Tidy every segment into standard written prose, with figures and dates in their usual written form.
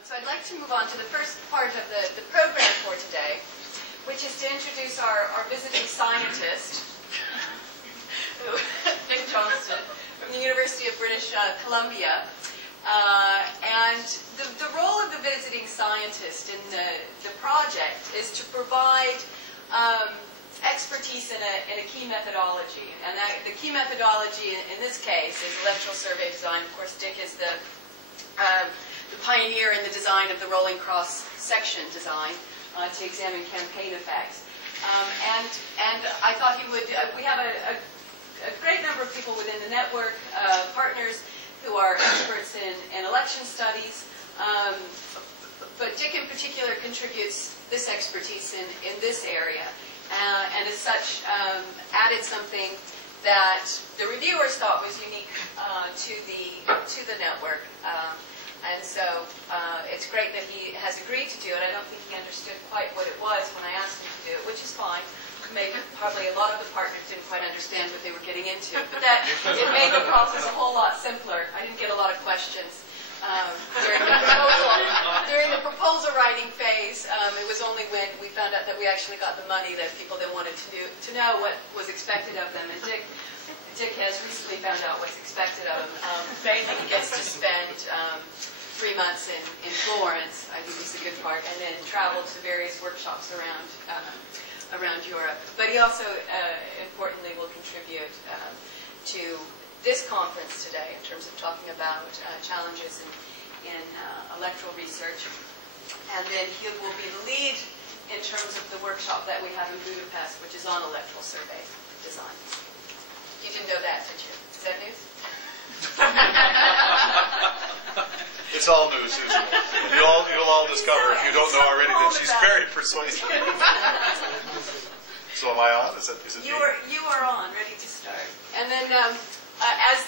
So I'd like to move on to the first part of the program for today, which is to introduce our visiting scientist, Prof Johnston, from the University of British Columbia. And the role of the visiting scientist in the project is to provide expertise in a key methodology. And the key methodology in this case is electoral survey design. Of course, Dick is the pioneer in the design of the rolling cross-section design to examine campaign effects. And I thought he would, we have a great number of people within the network, partners who are experts in election studies, but Dick in particular contributes this expertise in this area, and as such added something that the reviewers thought was unique to the network. And so it's great that he has agreed to do it. I don't think he understood quite what it was when I asked him to do it, which is fine. Maybe probably a lot of the partners didn't quite understand what they were getting into, but that it made the process a whole lot simpler. I didn't get a lot of questions during the proposal writing phase. It was only when we found out that we actually got the money that people then wanted to know what was expected of them. And Dick has recently found out what's expected of him. Mainly he gets to spend 3 months in Florence, I think is the good part, and then travel to various workshops around Europe. But he also, importantly, will contribute to this conference today in terms of talking about challenges in electoral research. And then he will be the lead in terms of the workshop that we have in Budapest, which is on electoral survey design. You didn't know that, did you? Is that news? It's all news, Susan. You'll all discover, if you don't know already, that she's very persuasive. So am I on? Is it you are on, ready to start. And then as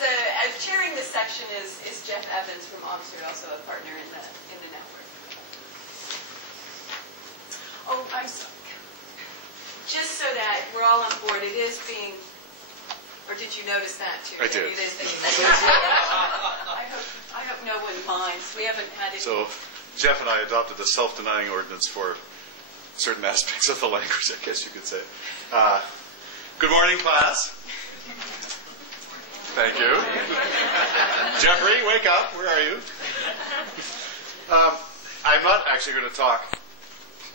chairing this section is Jeff Evans from Oxford, also a partner in the network. Oh, I'm sorry. Just so that we're all on board, it is being. Or did you notice that too? I did. I hope no one minds. We haven't had it. So Jeff and I adopted the self-denying ordinance for certain aspects of the language, I guess you could say. Good morning, class. Thank you. Jeffrey, wake up. Where are you? I'm not actually going to talk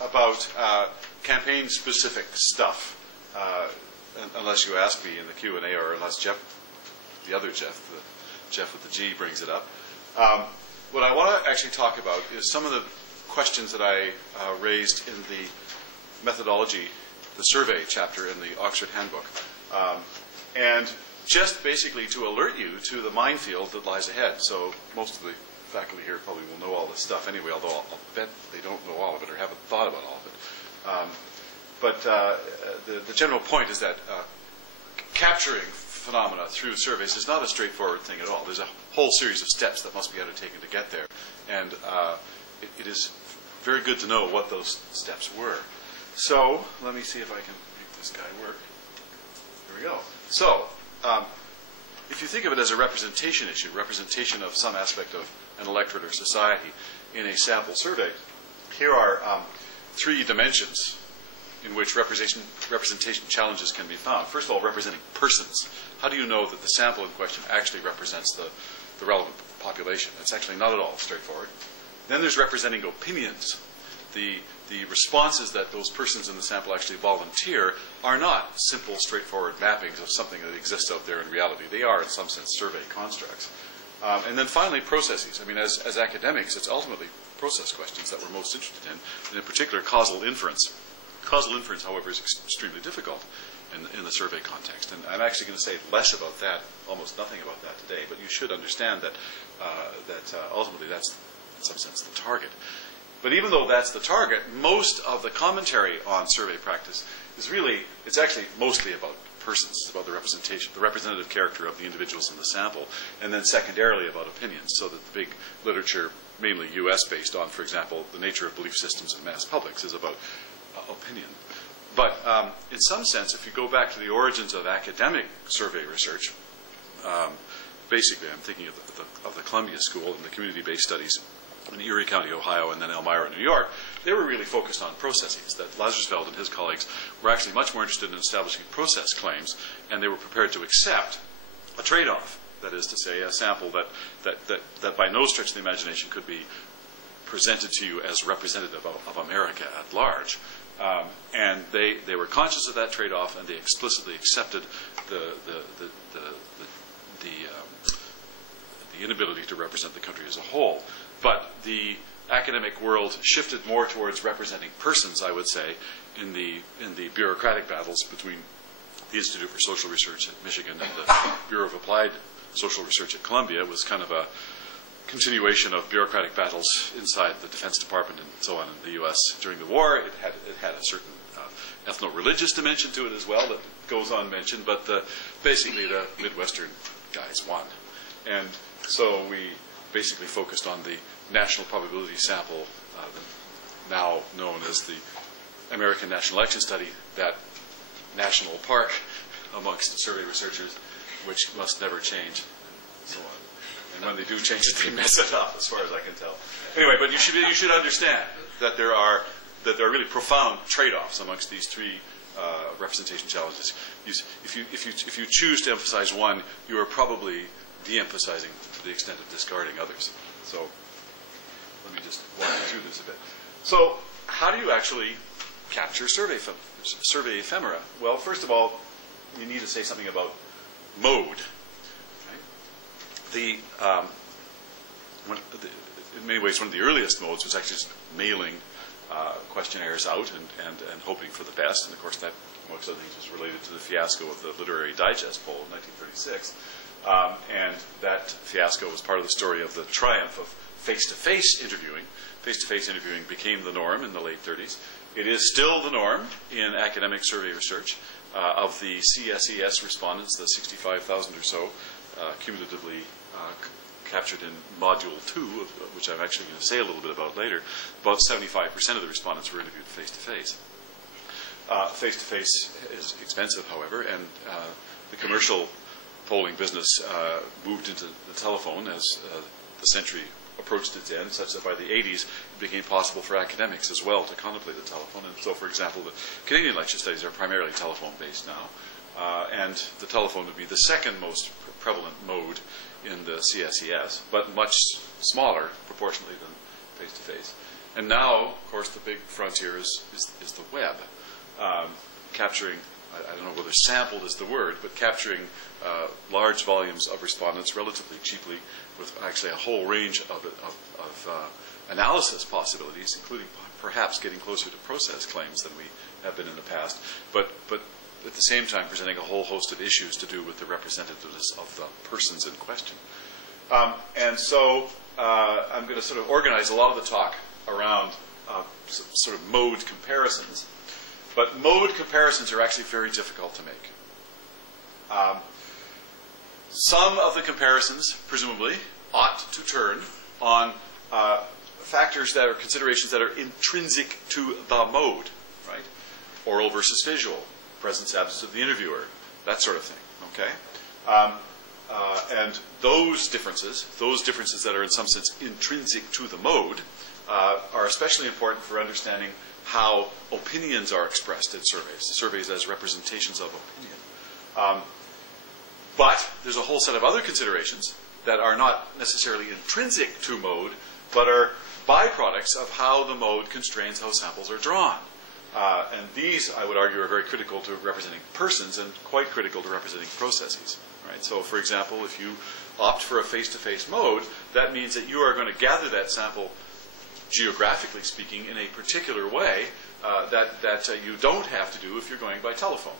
about campaign-specific stuff. Unless you ask me in the Q&A, or unless Jeff, the other Jeff, the Jeff with the G, brings it up. What I want to actually talk about is some of the questions that I raised in the methodology, the survey chapter in the Oxford Handbook. And just basically to alert you to the minefield that lies ahead. So most of the faculty here probably will know all this stuff anyway, although I'll bet they don't know all of it or haven't thought about all of it. But the general point is that capturing phenomena through surveys is not a straightforward thing at all. There's a whole series of steps that must be undertaken to get there. And it is very good to know what those steps were. So let me see if I can make this guy work. Here we go. So if you think of it as a representation issue, representation of some aspect of an electorate or society in a sample survey, here are 3 dimensions in which representation challenges can be found. First of all, representing persons. How do you know that the sample in question actually represents the relevant population? It's actually not at all straightforward. Then there's representing opinions. The responses that those persons in the sample actually volunteer are not simple, straightforward mappings of something that exists out there in reality. They are, in some sense, survey constructs. And then finally, processes. I mean, as academics, it's ultimately process questions that we're most interested in, and in particular, causal inference. Causal inference, however, is extremely difficult in the survey context. And I'm actually going to say less about that, almost nothing about that today, but you should understand that, ultimately that's, in some sense, the target. But even though that's the target, most of the commentary on survey practice is really, it's actually mostly about persons. It's about the representation, the representative character of the individuals in the sample, and then secondarily about opinions, so that the big literature, mainly US-based on, for example, the nature of belief systems in mass publics, is about opinion. But in some sense, if you go back to the origins of academic survey research, basically I'm thinking of the Columbia School and the community-based studies in Erie County, Ohio, and then Elmira, New York, they were really focused on processes. That Lazarsfeld and his colleagues were actually much more interested in establishing process claims, and they were prepared to accept a trade-off. That is to say, a sample that by no stretch of the imagination could be presented to you as representative of America at large. And they were conscious of that trade-off, and they explicitly accepted the inability to represent the country as a whole. But the academic world shifted more towards representing persons, I would say, in the bureaucratic battles between the Institute for Social Research at Michigan and the Bureau of Applied Social Research at Columbia. It was kind of a continuation of bureaucratic battles inside the Defense Department and so on in the U.S. during the war. It had a certain ethno-religious dimension to it as well that goes unmentioned, but basically the Midwestern guys won. And so we basically focused on the national probability sample, now known as the American National Election Study, that national park amongst the survey researchers, which must never change, and so on. And when they do change it, they mess it up, as far as I can tell. Anyway, but you should understand that there are really profound trade-offs amongst these three representation challenges. If you choose to emphasize one, you are probably de-emphasizing to the extent of discarding others. So let me just walk you through this a bit. So how do you actually capture survey ephemera? Well, first of all, you need to say something about mode. Okay? In many ways, one of the earliest modes was actually just mailing questionnaires out and hoping for the best. And of course, that, amongst other things, was related to the fiasco of the Literary Digest poll in 1936. And that fiasco was part of the story of the triumph of face-to-face interviewing. Face-to-face interviewing became the norm in the late 30s. It is still the norm in academic survey research. Of the CSES respondents, the 65,000 or so, cumulatively captured in Module 2, which I'm actually going to say a little bit about later, about 75% of the respondents were interviewed face-to-face. Face-to-face is expensive, however, and the commercial polling business moved into the telephone as the century approached its end, such that by the 80s it became possible for academics as well to contemplate the telephone. And so, for example, the Canadian election studies are primarily telephone-based now, and the telephone would be the second most prevalent mode in the CSES, but much smaller proportionally than face-to-face. And now, of course, the big frontier is the web, capturing, I don't know whether sampled is the word, but capturing large volumes of respondents relatively cheaply with actually a whole range of analysis possibilities, including perhaps getting closer to process claims than we have been in the past, but at the same time presenting a whole host of issues to do with the representativeness of the persons in question. And so I'm going to sort of organize a lot of the talk around sort of mode comparisons. But mode comparisons are actually very difficult to make. Some of the comparisons, presumably, ought to turn on factors that are considerations that are intrinsic to the mode, right? Oral versus visual, presence, absence of the interviewer, that sort of thing, okay? And those differences that are in some sense intrinsic to the mode, are especially important for understanding how opinions are expressed in surveys as representations of opinion. But there's a whole set of other considerations that are not necessarily intrinsic to mode, but are byproducts of how the mode constrains how samples are drawn. And these, I would argue, are very critical to representing persons and quite critical to representing processes. Right? So, for example, if you opt for a face-to-face mode, that means that you are going to gather that sample, geographically speaking, in a particular way that you don't have to do if you're going by telephone,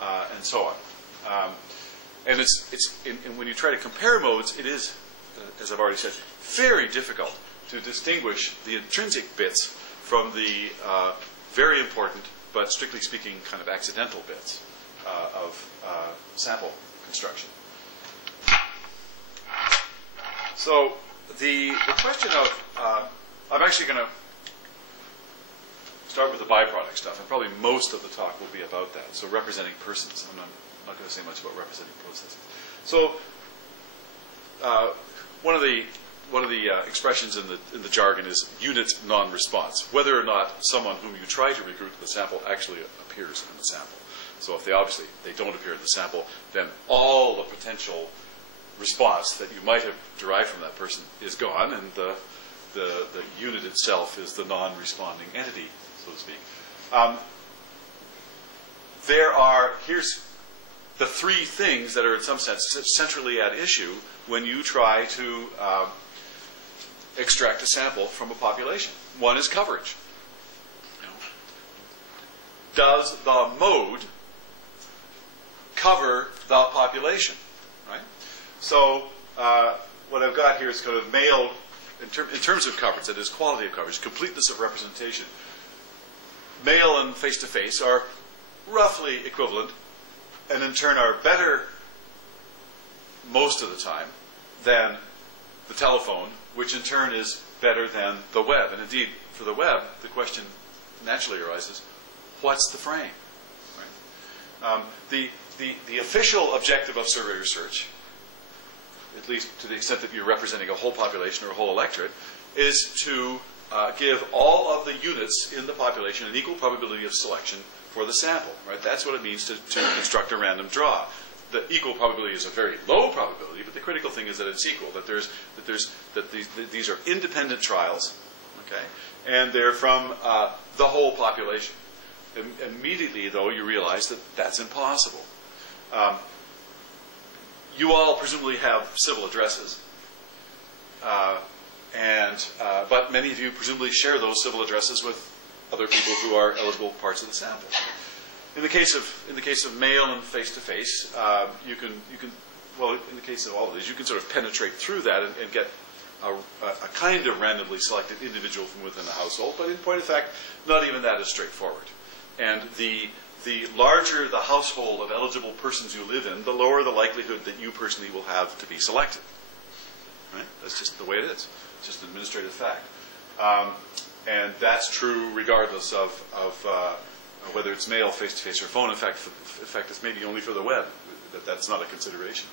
and so on. And when you try to compare modes, it is, as I've already said, very difficult to distinguish the intrinsic bits from the very important, but strictly speaking, kind of accidental bits of sample construction. So the question of, I'm actually going to start with the byproduct stuff, and probably most of the talk will be about that. So representing persons. I'm not going to say much about representing processes. So one of the expressions in the jargon is unit non-response, whether or not someone whom you try to recruit to the sample actually appears in the sample. So if they don't appear in the sample, then all the potential response that you might have derived from that person is gone, and the unit itself is the non-responding entity, so to speak. Here's the three things that are in some sense centrally at issue when you try to extract a sample from a population. One is coverage. Does the mode cover the population? Right? So what I've got here is kind of mail in terms of coverage, that is quality of coverage, completeness of representation. Mail and face-to-face are roughly equivalent, and in turn are better most of the time than the telephone, which in turn is better than the web. And indeed, for the web, the question naturally arises, what's the frame? Right? The official objective of survey research, at least to the extent that you're representing a whole population or a whole electorate, is to give all of the units in the population an equal probability of selection for the sample. Right? That's what it means to construct a random draw. The equal probability is a very low probability, but the critical thing is that it's equal. That these are independent trials, okay, and they're from the whole population. Immediately, though, you realize that that's impossible. You all presumably have civil addresses, but many of you presumably share those civil addresses with other people who are eligible parts of the sample. In the case of mail and face-to-face, you can well, in the case of all of these, you can sort of penetrate through that and get a kind of randomly selected individual from within the household. But in point of fact, not even that is straightforward. And the larger the household of eligible persons you live in, the lower the likelihood that you personally will have to be selected. Right? That's just the way it is. It's just an administrative fact. And that's true regardless of whether it's mail, face-to-face, or phone. In fact, it's maybe only for the web that's not a consideration.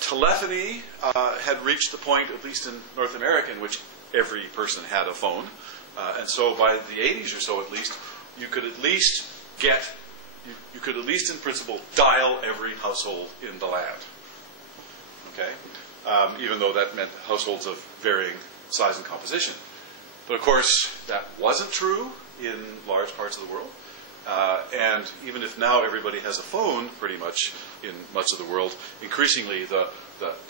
Telephony had reached the point, at least in North America, in which every person had a phone. And so by the 80s or so, at least, you could at least in principle dial every household in the land. Okay? Even though that meant households of varying size and composition. But of course, that wasn't true in large parts of the world. And even if now everybody has a phone, pretty much in much of the world, increasingly the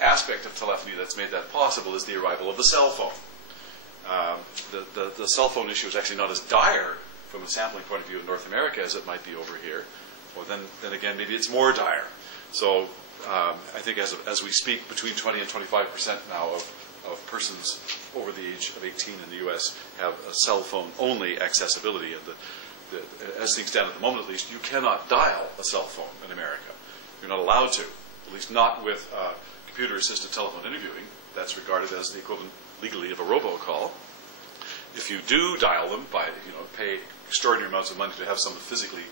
aspect of telephony that's made that possible is the arrival of the cell phone. The cell phone issue is actually not as dire from a sampling point of view in North America as it might be over here. Or then again, maybe it's more dire. So I think as we speak, between 20 and 25% now of persons over the age of 18 in the U.S. have a cell phone only accessibility. And as things stand at the moment, at least, you cannot dial a cell phone in America. You're not allowed to, at least not with computer-assisted telephone interviewing. That's regarded as the equivalent legally of a robocall. If you do dial them by, pay extraordinary amounts of money to have someone physically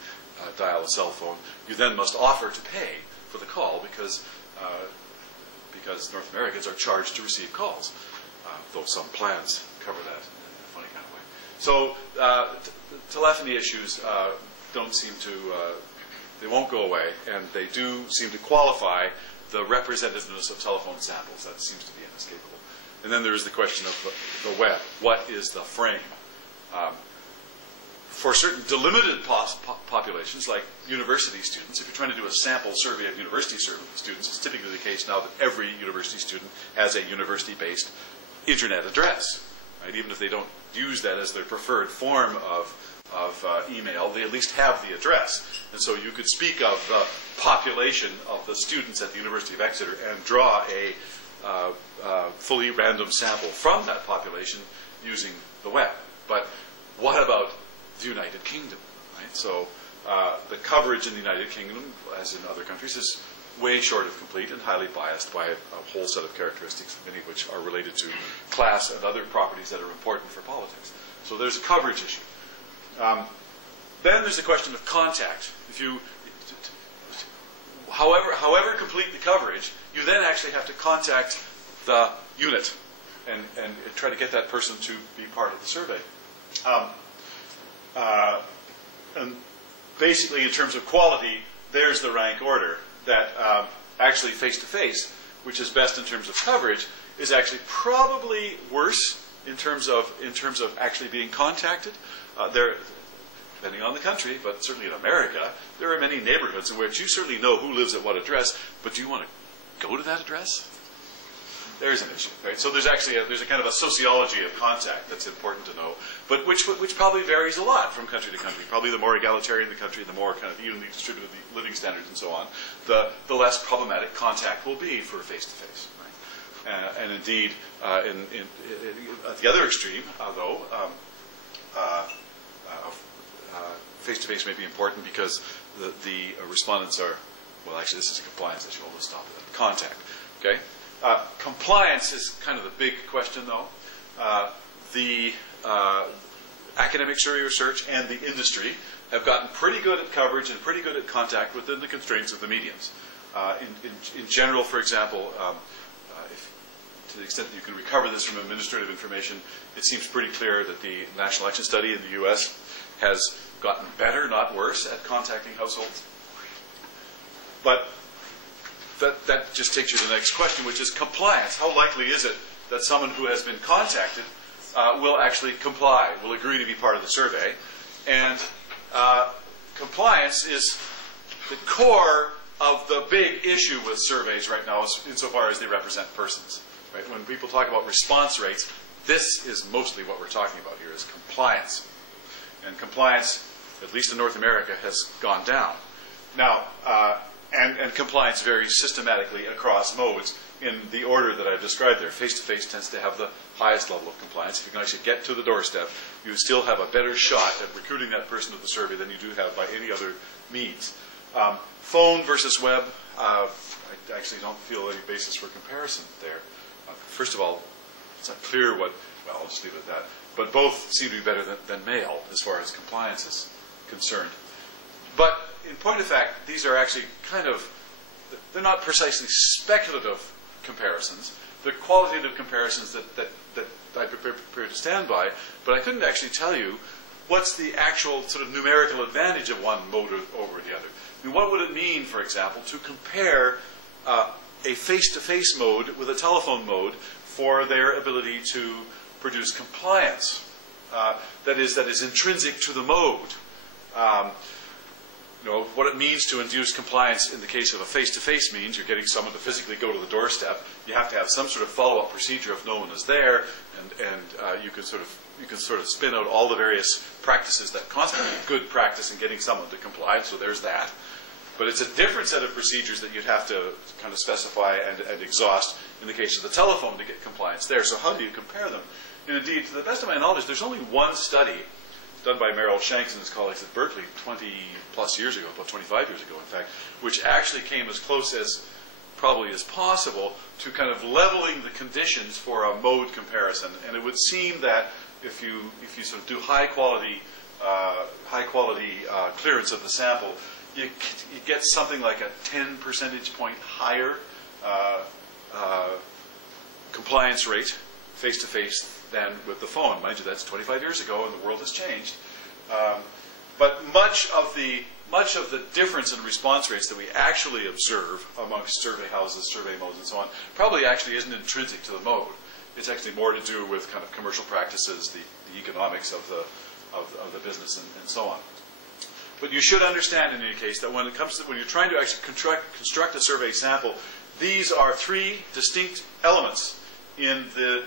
dial a cell phone, you then must offer to pay for the call because North Americans are charged to receive calls, though some plans cover that in a funny kind of way. So telephony issues don't seem to, they won't go away, and they do seem to qualify the representativeness of telephone samples. That seems to be inescapable. And then there is the question of the web. What is the frame? For certain delimited populations, like university students, if you're trying to do a sample survey of university students, it's typically the case now that every university student has a university-based internet address. Right? Even if they don't use that as their preferred form of email, they at least have the address. And so you could speak of the population of the students at the University of Exeter and draw a fully random sample from that population using the web. But what about the United Kingdom? Right? So the coverage in the United Kingdom, as in other countries, is way short of complete and highly biased by a whole set of characteristics, many of which are related to class and other properties that are important for politics. So there's a coverage issue. Then there's the question of contact. however complete the coverage, you then actually have to contact the unit and try to get that person to be part of the survey. And basically, in terms of quality, there's the rank order that actually face-to-face, which is best in terms of coverage, is actually probably worse in terms of actually being contacted. Depending on the country, but certainly in America, there are many neighborhoods in which you certainly know who lives at what address, but do you want to go to that address? There's an issue, right? So there's actually there's a kind of a sociology of contact that's important to know, but which probably varies a lot from country to country. Probably the more egalitarian the country, the more kind of evenly distributed the living standards and so on, the less problematic contact will be for face-to-face. Right? And indeed, at the other extreme, though, face-to-face may be important because the respondents are, well, actually, this is a compliance issue. We'll stop at that. Contact. Okay. Compliance is kind of the big question, though. The academic survey research and the industry have gotten pretty good at coverage and pretty good at contact within the constraints of the mediums. In general, for example, to the extent that you can recover this from administrative information, it seems pretty clear that the National Election Study in the U.S. has gotten better, not worse, at contacting households. But that just takes you to the next question, which is compliance. How likely is it that someone who has been contacted will actually comply, will agree to be part of the survey? And compliance is the core of the big issue with surveys right now, insofar as they represent persons. Right? When people talk about response rates, this is mostly what we're talking about here, is compliance. And compliance, at least in North America, has gone down. Now, and compliance varies systematically across modes in the order that I've described there. Face-to-face tends to have the highest level of compliance. If you can actually get to the doorstep, you still have a better shot at recruiting that person to the survey than you do have by any other means. Phone versus web, I actually don't feel any basis for comparison there. First of all, it's not clear what, well, I'll just leave it at that. But both seem to be better than mail as far as compliance is concerned. But in point of fact, these are actually kind of, they're not precisely speculative comparisons. They're qualitative comparisons that I'm prepared to stand by, but I couldn't actually tell you what's the actual sort of numerical advantage of one mode over the other. I mean, what would it mean, for example, to compare a face-to-face mode with a telephone mode for their ability to produce compliance that is intrinsic to the mode? You know, what it means to induce compliance in the case of a face-to-face means you're getting someone to physically go to the doorstep. You have to have some sort of follow-up procedure if no one is there, and you can sort of spin out all the various practices that constitute good practice in getting someone to comply. So there's that. But it's a different set of procedures that you'd have to kind of specify and exhaust in the case of the telephone to get compliance there. So how do you compare them? And indeed, to the best of my knowledge, there's only one study done by Merrill Shanks and his colleagues at Berkeley 20-plus years ago, about 25 years ago, in fact, which actually came as close as probably as possible to kind of leveling the conditions for a mode comparison. And it would seem that if you sort of do high quality clearance of the sample, you get something like a 10 percentage point higher compliance rate face-to-face than with the phone. Mind you, that's 25 years ago, and the world has changed. But much of the difference in response rates that we actually observe amongst survey houses, survey modes, and so on, probably actually isn't intrinsic to the mode. It's actually more to do with kind of commercial practices, the economics of the business, and so on. But you should understand, in any case, that when you're trying to actually construct a survey sample, these are three distinct elements in the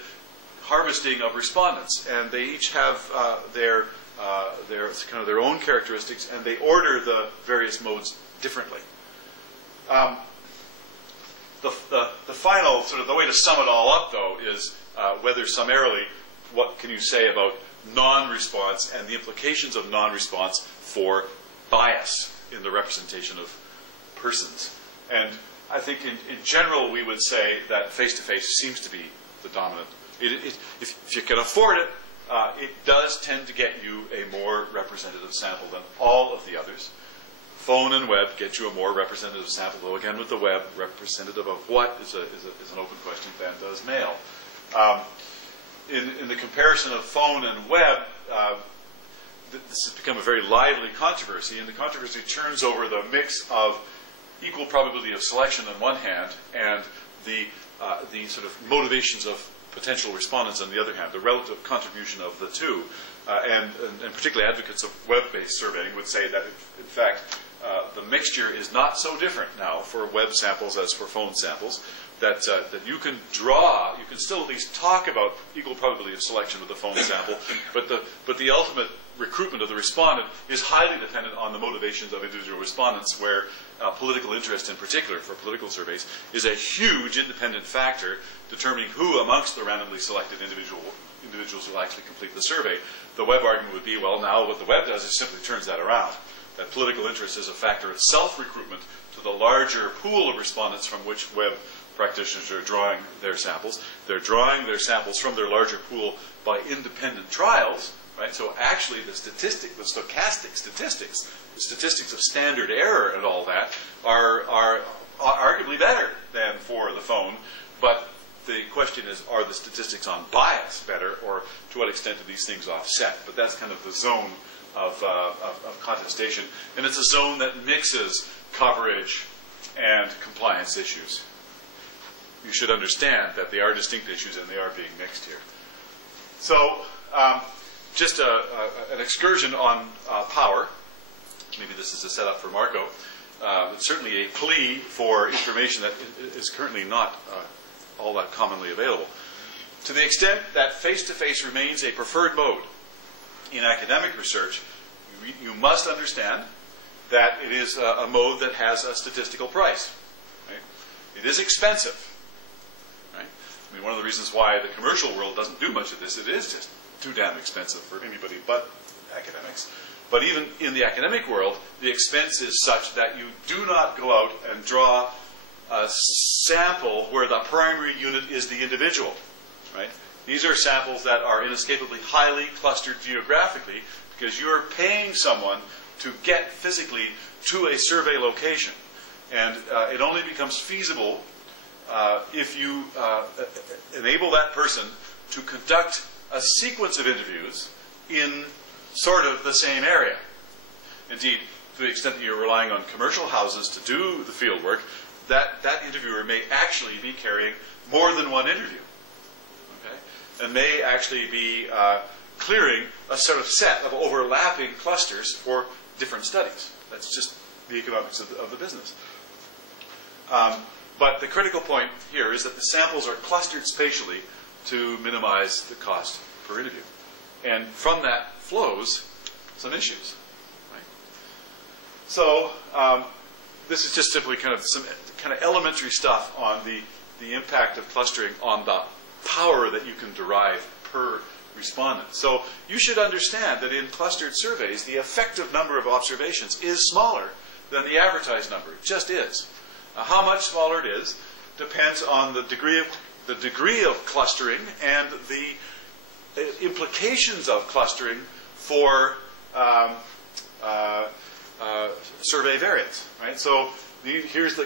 harvesting of respondents, and they each have their own characteristics, and they order the various modes differently. The final sort of the way to sum it all up, though, is whether summarily, what can you say about non-response and the implications of non-response for bias in the representation of persons. And I think in general we would say that face-to-face seems to be the dominant. If you can afford it, it does tend to get you a more representative sample than all of the others. phone and web get you a more representative sample, though again with the web, representative of what is an open question than does mail. In the comparison of phone and web, this has become a very lively controversy, and the controversy turns over the mix of equal probability of selection on one hand and the sort of motivations of potential respondents on the other hand, the relative contribution of the two. And particularly advocates of web-based surveying would say that, in fact, the mixture is not so different now for web samples as for phone samples, that you can still at least talk about equal probability of selection with the phone sample, but the ultimate recruitment of the respondent is highly dependent on the motivations of individual respondents, where political interest in particular for political surveys is a huge independent factor determining who amongst the randomly selected individuals will actually complete the survey. The web argument would be, well, now what the web does is simply turns that around. That political interest is a factor of self-recruitment to the larger pool of respondents from which web practitioners are drawing their samples. They're drawing their samples from their larger pool by independent trials, right? So actually the stochastic statistics, the statistics of standard error and all that are arguably better than for the phone, but the question is, are the statistics on bias better, or to what extent do these things offset? But that's kind of the zone of contestation, and it's a zone that mixes coverage and compliance issues. You should understand that they are distinct issues and they are being mixed here. So, just an excursion on power. Maybe this is a setup for Marco. It's certainly a plea for information that is currently not all that commonly available. To the extent that face-to-face remains a preferred mode in academic research, you must understand that it is a mode that has a statistical price. Right? It is expensive. Right? I mean, one of the reasons why the commercial world doesn't do much of this, it is just too damn expensive for anybody but academics. But even in the academic world, the expense is such that you do not go out and draw a sample where the primary unit is the individual. Right? These are samples that are inescapably highly clustered geographically because you're paying someone to get physically to a survey location. And it only becomes feasible if you enable that person to conduct a sequence of interviews in sort of the same area. Indeed, to the extent that you're relying on commercial houses to do the field work, that interviewer may actually be carrying more than one interview. Okay? And may actually be clearing a sort of set of overlapping clusters for different studies. That's just the economics of the business. But the critical point here is that the samples are clustered spatially to minimize the cost per interview. And from that flows some issues. Right? So this is just simply kind of some kind of elementary stuff on the impact of clustering on the power that you can derive per respondent. So you should understand that in clustered surveys, the effective number of observations is smaller than the advertised number. It just is. How much smaller it is depends on the degree of clustering and the implications of clustering for survey variance. Right? So here's the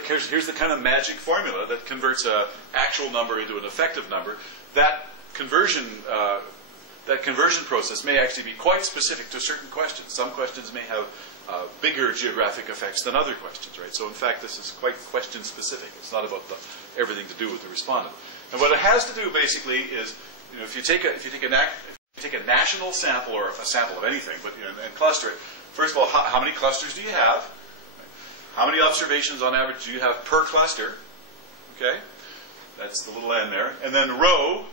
kind of magic formula that converts an actual number into an effective number. That conversion process may actually be quite specific to certain questions. Some questions may have bigger geographic effects than other questions, right? So in fact, this is quite question specific. It's not about everything to do with the respondent. And what it has to do basically is, you know, if you take a national sample or a sample of anything, but and cluster it. First of all, how many clusters do you have? How many observations on average do you have per cluster? Okay, that's the little n there. And then row,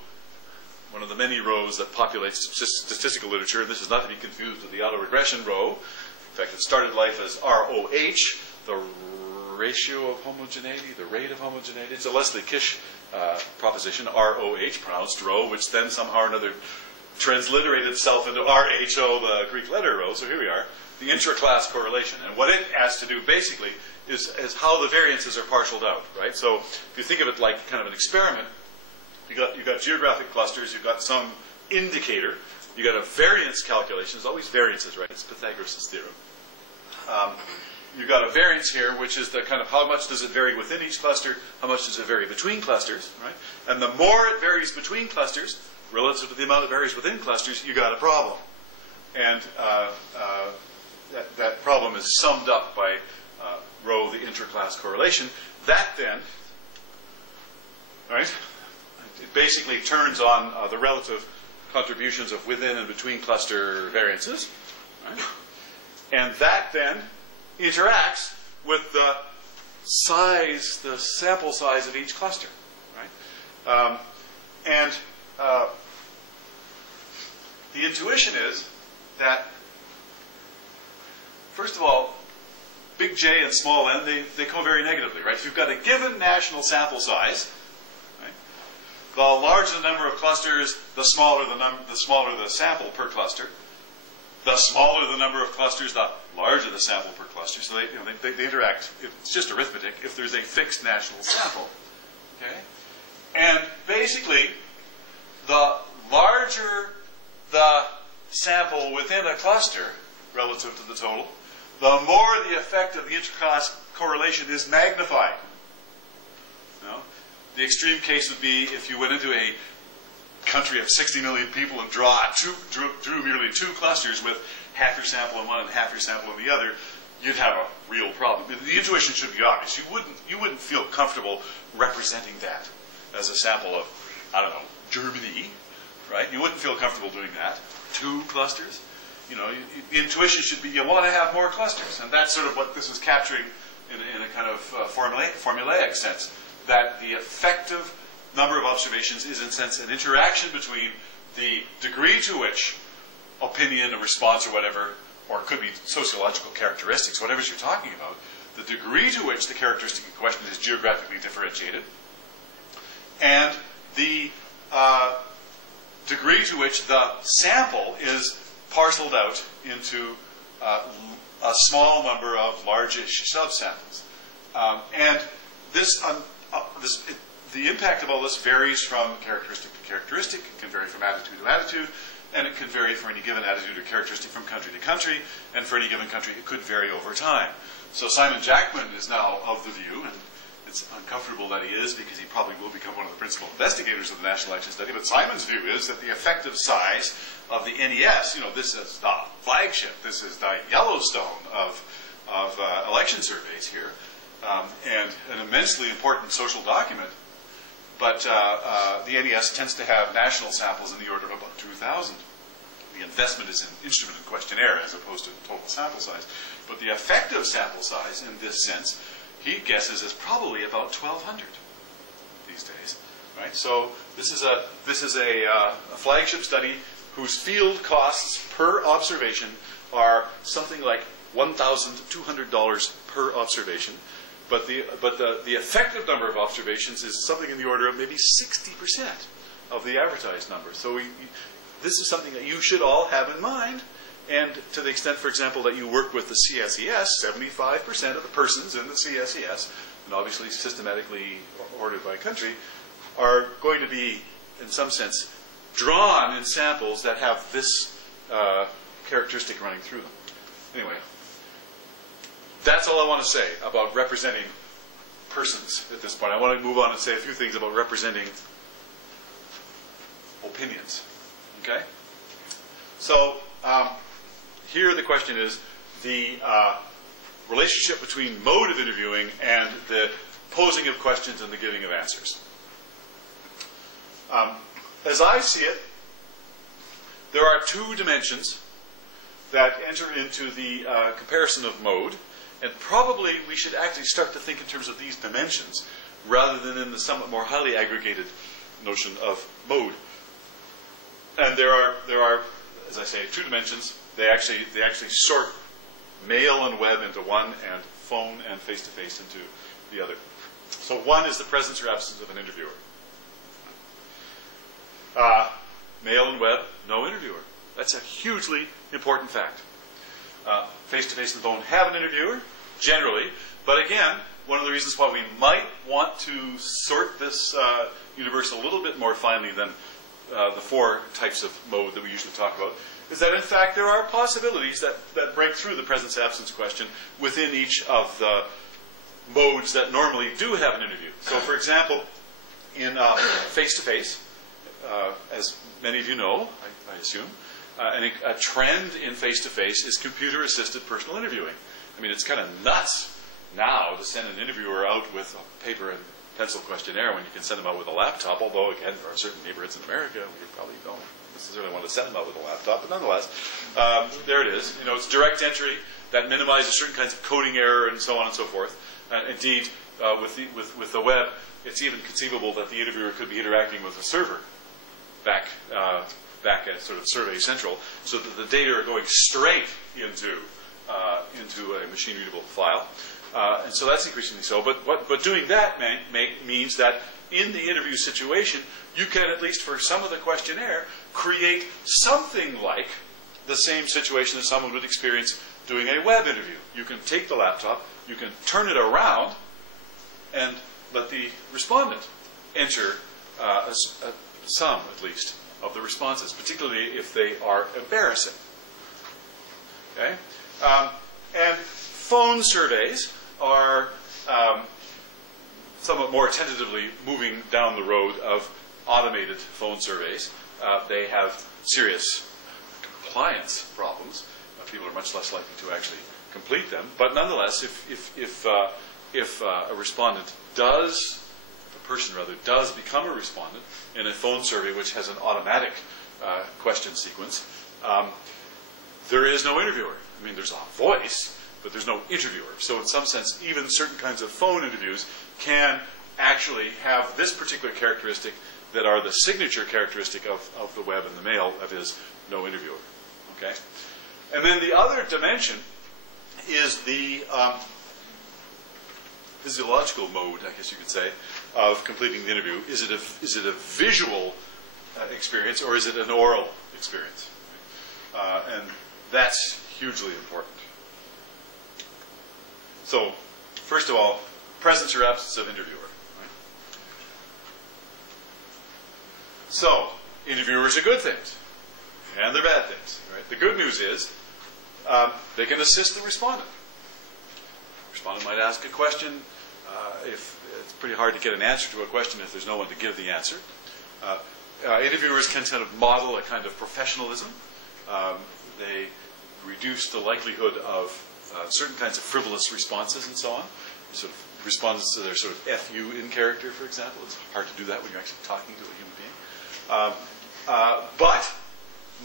one of the many rows that populates statistical literature. This is not to be confused with the autoregression row. In fact, it started life as ROH, the ratio of homogeneity, the rate of homogeneity. It's a Leslie Kish proposition, ROH, pronounced row, which then somehow or another transliterated itself into RHO, the Greek letter row. So here we are, the intra-class correlation. And what it has to do basically is how the variances are parceled out, right? So if you think of it like kind of an experiment, you've got geographic clusters, you've got some indicator, you've got a variance calculation. There's always variances, right? It's Pythagoras' theorem. you've got a variance here, which is the kind of how much does it vary within each cluster, how much does it vary between clusters, right? And the more it varies between clusters, relative to the amount it varies within clusters, you got a problem. And that problem is summed up by rho, the interclass correlation. That then, right, it basically turns on the relative contributions of within and between cluster variances, right? And that then interacts with the size, the sample size of each cluster, right? The intuition is that, first of all, big J and small n, they covary negatively, right? If you've got a given national sample size, right, the larger the number of clusters, the smaller the sample per cluster. The smaller the number of clusters, the larger the sample per cluster. So they interact. It's just arithmetic if there's a fixed national sample. Okay? And basically, the larger the sample within a cluster relative to the total, the more the effect of the interclass correlation is magnified. The extreme case would be if you went into a country of 60 million people and drew merely two clusters with half your sample in one and half your sample in the other, you'd have a real problem. The intuition should be obvious. You wouldn't feel comfortable representing that as a sample of, I don't know, Germany, right? You wouldn't feel comfortable doing that. Two clusters. The intuition should be you want to have more clusters, and that's sort of what this is capturing in a kind of formulaic sense, that the effective number of observations is, in a sense, an interaction between the degree to which opinion, a response, or whatever, or it could be sociological characteristics, whatever you're talking about, the degree to which the characteristic in question is geographically differentiated, and the degree to which the sample is parceled out into a small number of largish subsamples. And the impact of all this varies from characteristic to characteristic. It can vary from attitude to attitude, and it can vary for any given attitude or characteristic from country to country, and for any given country it could vary over time. So Simon Jackman is now of the view, and it's uncomfortable that he is because he probably will become one of the principal investigators of the National Election Study, but Simon's view is that the effective size of the NES, this is the flagship, this is the Yellowstone of election surveys here, and an immensely important social document. But the NES tends to have national samples in the order of about 2,000. The investment is in instrument and questionnaire as opposed to total sample size. But the effective sample size, in this sense, he guesses is probably about 1,200 these days. Right? So this is a flagship study whose field costs per observation are something like $1,200 per observation. But the effective number of observations is something in the order of maybe 60% of the advertised number. So this is something that you should all have in mind. And to the extent, for example, that you work with the CSES, 75% of the persons in the CSES, and obviously systematically ordered by country, are going to be, in some sense, drawn in samples that have this characteristic running through them. Anyway. That's all I want to say about representing persons at this point. I want to move on and say a few things about representing opinions. Okay? So, here the question is the relationship between mode of interviewing and the posing of questions and the giving of answers. As I see it, there are two dimensions that enter into the comparison of mode. And probably we should actually start to think in terms of these dimensions rather than in the somewhat more highly aggregated notion of mode. And there are, as I say, two dimensions. They actually sort mail and web into one, and phone and face-to-face into the other. So one is the presence or absence of an interviewer. Mail and web, no interviewer. That's a hugely important fact. Face-to-face and phone have an interviewer, generally, but again, one of the reasons why we might want to sort this universe a little bit more finely than the four types of mode that we usually talk about is that in fact there are possibilities that break through the presence-absence question within each of the modes that normally do have an interview. So for example, in face-to-face, as many of you know, I assume, a trend in face-to-face is computer-assisted personal interviewing. I mean, it's kind of nuts now to send an interviewer out with a paper and pencil questionnaire when you can send them out with a laptop, although, again, there are certain neighborhoods in America where you probably don't necessarily want to send them out with a laptop, but nonetheless, there it is. You know, it's direct entry that minimizes certain kinds of coding error and so on and so forth. Indeed, with the web, it's even conceivable that the interviewer could be interacting with a server back at sort of Survey Central, so that the data are going straight into a machine-readable file. And so that's increasingly so. But doing that means that in the interview situation, you can, at least for some of the questionnaire, create something like the same situation that someone would experience doing a web interview. You can take the laptop, you can turn it around, and let the respondent enter some, at least, of the responses, particularly if they are embarrassing. Okay? And phone surveys are somewhat more tentatively moving down the road of automated phone surveys. They have serious compliance problems. People are much less likely to actually complete them. But nonetheless, if a respondent does, a person rather, does become a respondent in a phone survey which has an automatic question sequence, there is no interviewer. I mean, there's a voice, but there's no interviewer. So in some sense, even certain kinds of phone interviews can actually have this particular characteristic that are the signature characteristic of the web and the mail, that is, no interviewer. Okay? And then the other dimension is the physiological mode, I guess you could say, of completing the interview. Is it a visual experience, or is it an oral experience? And that's hugely important. So, first of all, presence or absence of interviewer. Right? So, interviewers are good things, and they're bad things. Right? The good news is they can assist the respondent. The respondent might ask a question. If it's pretty hard to get an answer to a question if there's no one to give the answer. Interviewers can kind of model a kind of professionalism. They reduce the likelihood of certain kinds of frivolous responses and so on. Sort of responses that are sort of FU in character, for example. It's hard to do that when you're actually talking to a human being. But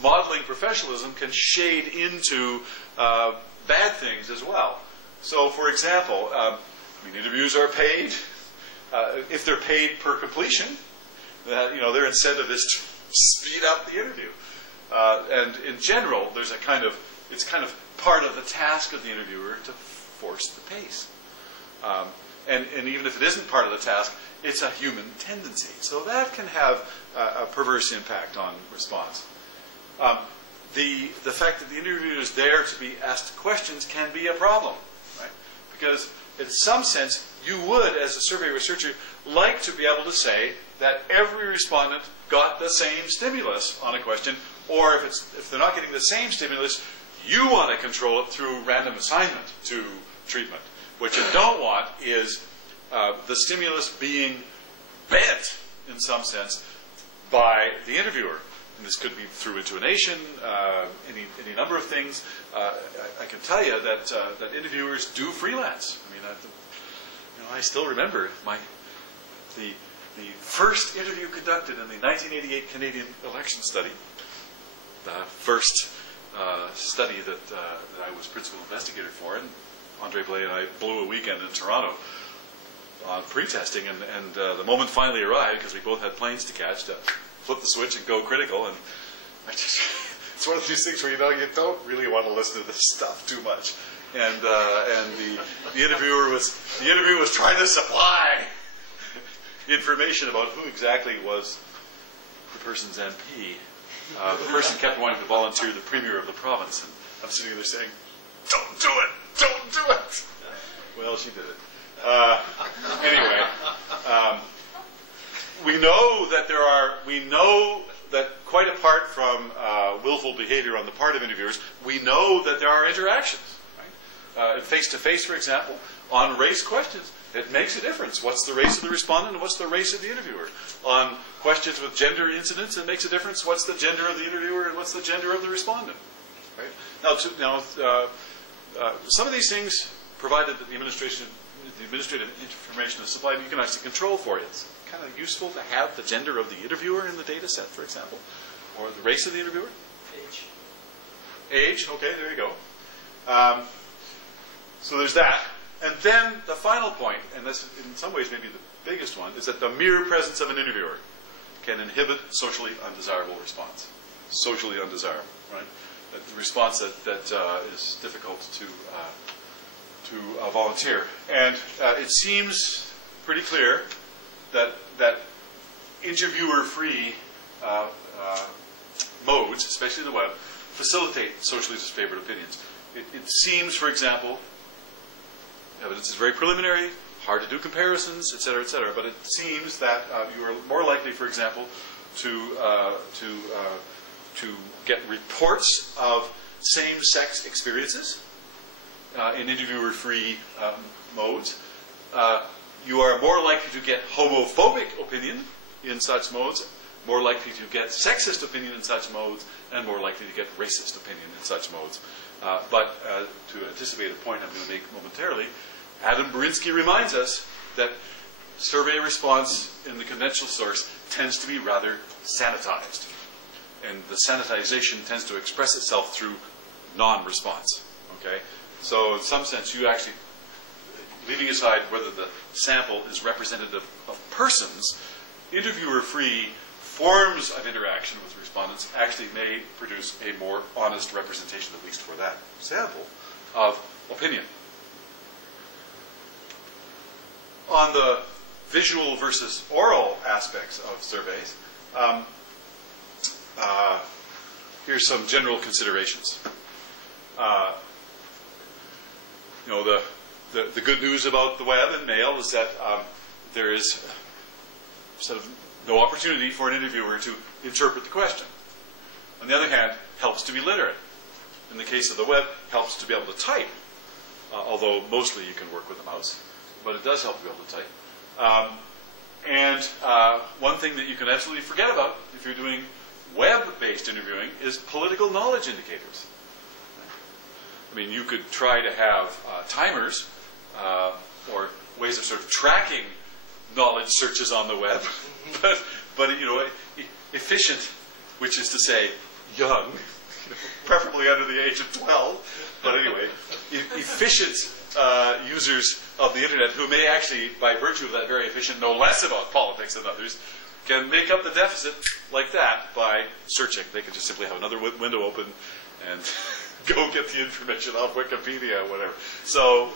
modeling professionalism can shade into bad things as well. So, for example, interviews are paid. If they're paid per completion, their incentive is to speed up the interview. And in general, there's it's kind of part of the task of the interviewer to force the pace. And even if it isn't part of the task, it's a human tendency. So that can have a perverse impact on response. The fact that the interviewer is there to be asked questions can be a problem, right? Because in some sense, you would, as a survey researcher, like to be able to say that every respondent got the same stimulus on a question, or if they're not getting the same stimulus, you want to control it through random assignment to treatment. What you don't want is the stimulus being bent, in some sense, by the interviewer. And this could be through intonation, any number of things. I can tell you that interviewers do freelance. I mean, I still remember the first interview conducted in the 1988 Canadian election study. The first study that I was principal investigator for, and Andre Blais and I blew a weekend in Toronto on pre-testing, and the moment finally arrived, because we both had planes to catch, to flip the switch and go critical, and it's one of these things where you don't really want to listen to this stuff too much, and the interviewer was trying to supply information about who exactly was the person's MP. The person kept wanting to volunteer the premier of the province, and I'm sitting there saying, "Don't do it! Don't do it!" Well, she did it. Anyway, we know that quite apart from willful behavior on the part of interviewers, we know that there are interactions. Right? Face-to-face, for example, on race questions, it makes a difference. What's the race of the respondent and what's the race of the interviewer? On questions with gender incidents, it makes a difference. What's the gender of the interviewer and what's the gender of the respondent? Right? Now, some of these things, provided that the administrative information is supplied, you can actually control for it. It's kind of useful to have the gender of the interviewer in the data set, for example, or the race of the interviewer. Age. Age, okay, there you go. So there's that. And then the final point, and this in some ways maybe the biggest one, is that the mere presence of an interviewer can inhibit socially undesirable response. Socially undesirable, right? The response that is difficult to volunteer. And it seems pretty clear that interviewer-free modes, especially the web, facilitate socially disfavored opinions. It seems, for example, evidence is very preliminary, hard to do comparisons, et cetera, but it seems that you are more likely, for example, to get reports of same-sex experiences in interviewer-free modes. You are more likely to get homophobic opinion in such modes, more likely to get sexist opinion in such modes, and more likely to get racist opinion in such modes. But to anticipate a point I'm going to make momentarily, Adam Berinsky reminds us that survey response in the conventional source tends to be rather sanitized. And the sanitization tends to express itself through non-response. Okay? So in some sense, you actually, leaving aside whether the sample is representative of persons, interviewer-free forms of interaction with respondents actually may produce a more honest representation, at least for that sample, of opinion. On the visual versus oral aspects of surveys, here's some general considerations. The good news about the web and mail is that there is sort of no opportunity for an interviewer to interpret the question. On the other hand, helps to be literate. In the case of the web, helps to be able to type, although mostly you can work with a mouse, but it does help to be able to type. And one thing that you can absolutely forget about if you're doing web-based interviewing is political knowledge indicators. I mean, you could try to have timers or ways of sort of tracking knowledge searches on the web, but efficient, which is to say young, preferably under the age of 12, but anyway, efficient users of the internet who may actually, by virtue of that very efficient, know less about politics than others, can make up the deficit like that by searching. They can just simply have another window open and go get the information off Wikipedia or whatever. So,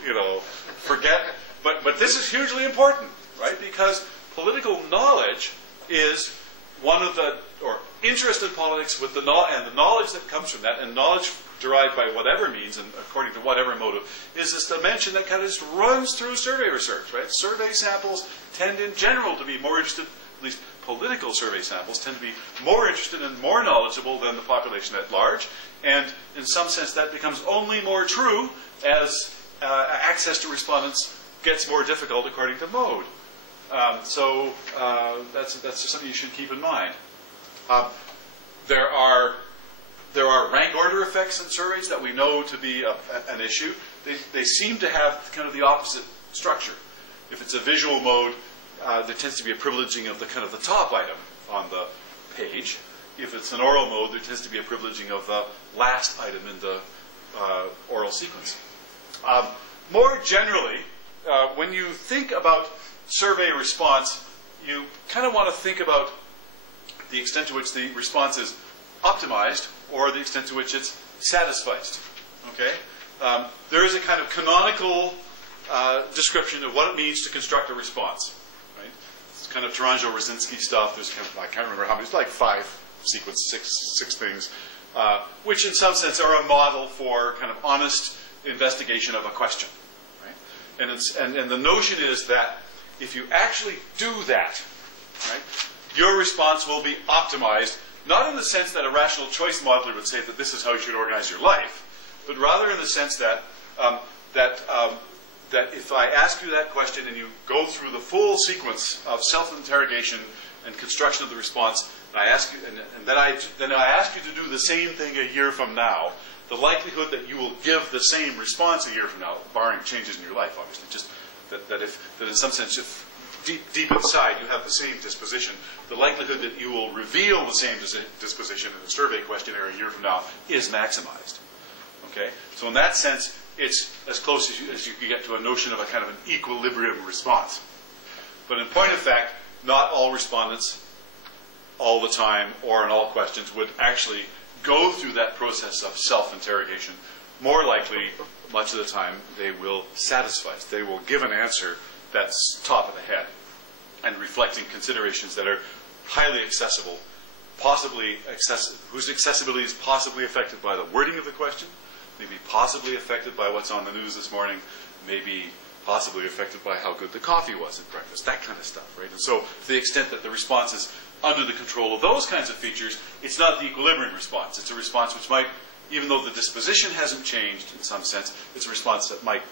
forget. But this is hugely important, right? Because political knowledge is one of the, or interest in politics with and the knowledge that comes from that, and knowledge derived by whatever means and according to whatever motive, is this dimension that kind of just runs through survey research, right? Survey samples tend in general to be more interested, at least political survey samples tend to be more interested and more knowledgeable than the population at large, and in some sense that becomes only more true as access to respondents gets more difficult according to mode. So that's something you should keep in mind. There are rank order effects in surveys that we know to be an issue. They seem to have kind of the opposite structure. If it's a visual mode, there tends to be a privileging of the kind of the top item on the page. If it's an oral mode, there tends to be a privileging of the last item in the oral sequence. More generally, when you think about survey response, you kind of want to think about the extent to which the response is optimized or the extent to which it's satisficed. Okay? There is a kind of canonical description of what it means to construct a response. Right? It's kind of Taranjo-Rosinski stuff. There's kind of, I can't remember how many. It's like 5 sequence, six things, which in some sense are a model for kind of honest investigation of a question. Right? And the notion is that if you actually do that, right, your response will be optimized not in the sense that a rational choice modeler would say that this is how you should organize your life, but rather in the sense that that if I ask you that question and you go through the full sequence of self-interrogation and construction of the response, and I ask you, and then I ask you to do the same thing a year from now, the likelihood that you will give the same response a year from now, barring changes in your life, obviously, just that in some sense, if deep inside you have the same disposition, the likelihood that you will reveal the same disposition in a survey questionnaire a year from now is maximized. Okay? So in that sense, it's as close as you can get to a notion of a kind of an equilibrium response. But in point of fact, not all respondents all the time or in all questions would actually go through that process of self-interrogation. More likely, much of the time, they will satisfy us. They will give an answer that's top of the head and reflecting considerations that are highly accessible, whose accessibility is possibly affected by the wording of the question, maybe possibly affected by what's on the news this morning, maybe possibly affected by how good the coffee was at breakfast, that kind of stuff, right? And so to the extent that the response is under the control of those kinds of features, it's not the equilibrium response. It's a response which might, even though the disposition hasn't changed in some sense, it's a response that might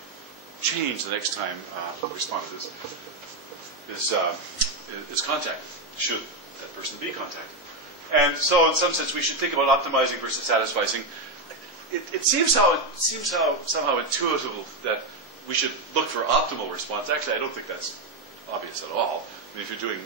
change the next time the respondent is contacted, should that person be contacted. And so in some sense we should think about optimizing versus satisficing. It seems somehow intuitive that we should look for optimal response. Actually, I don't think that's obvious at all. I mean, if you're doing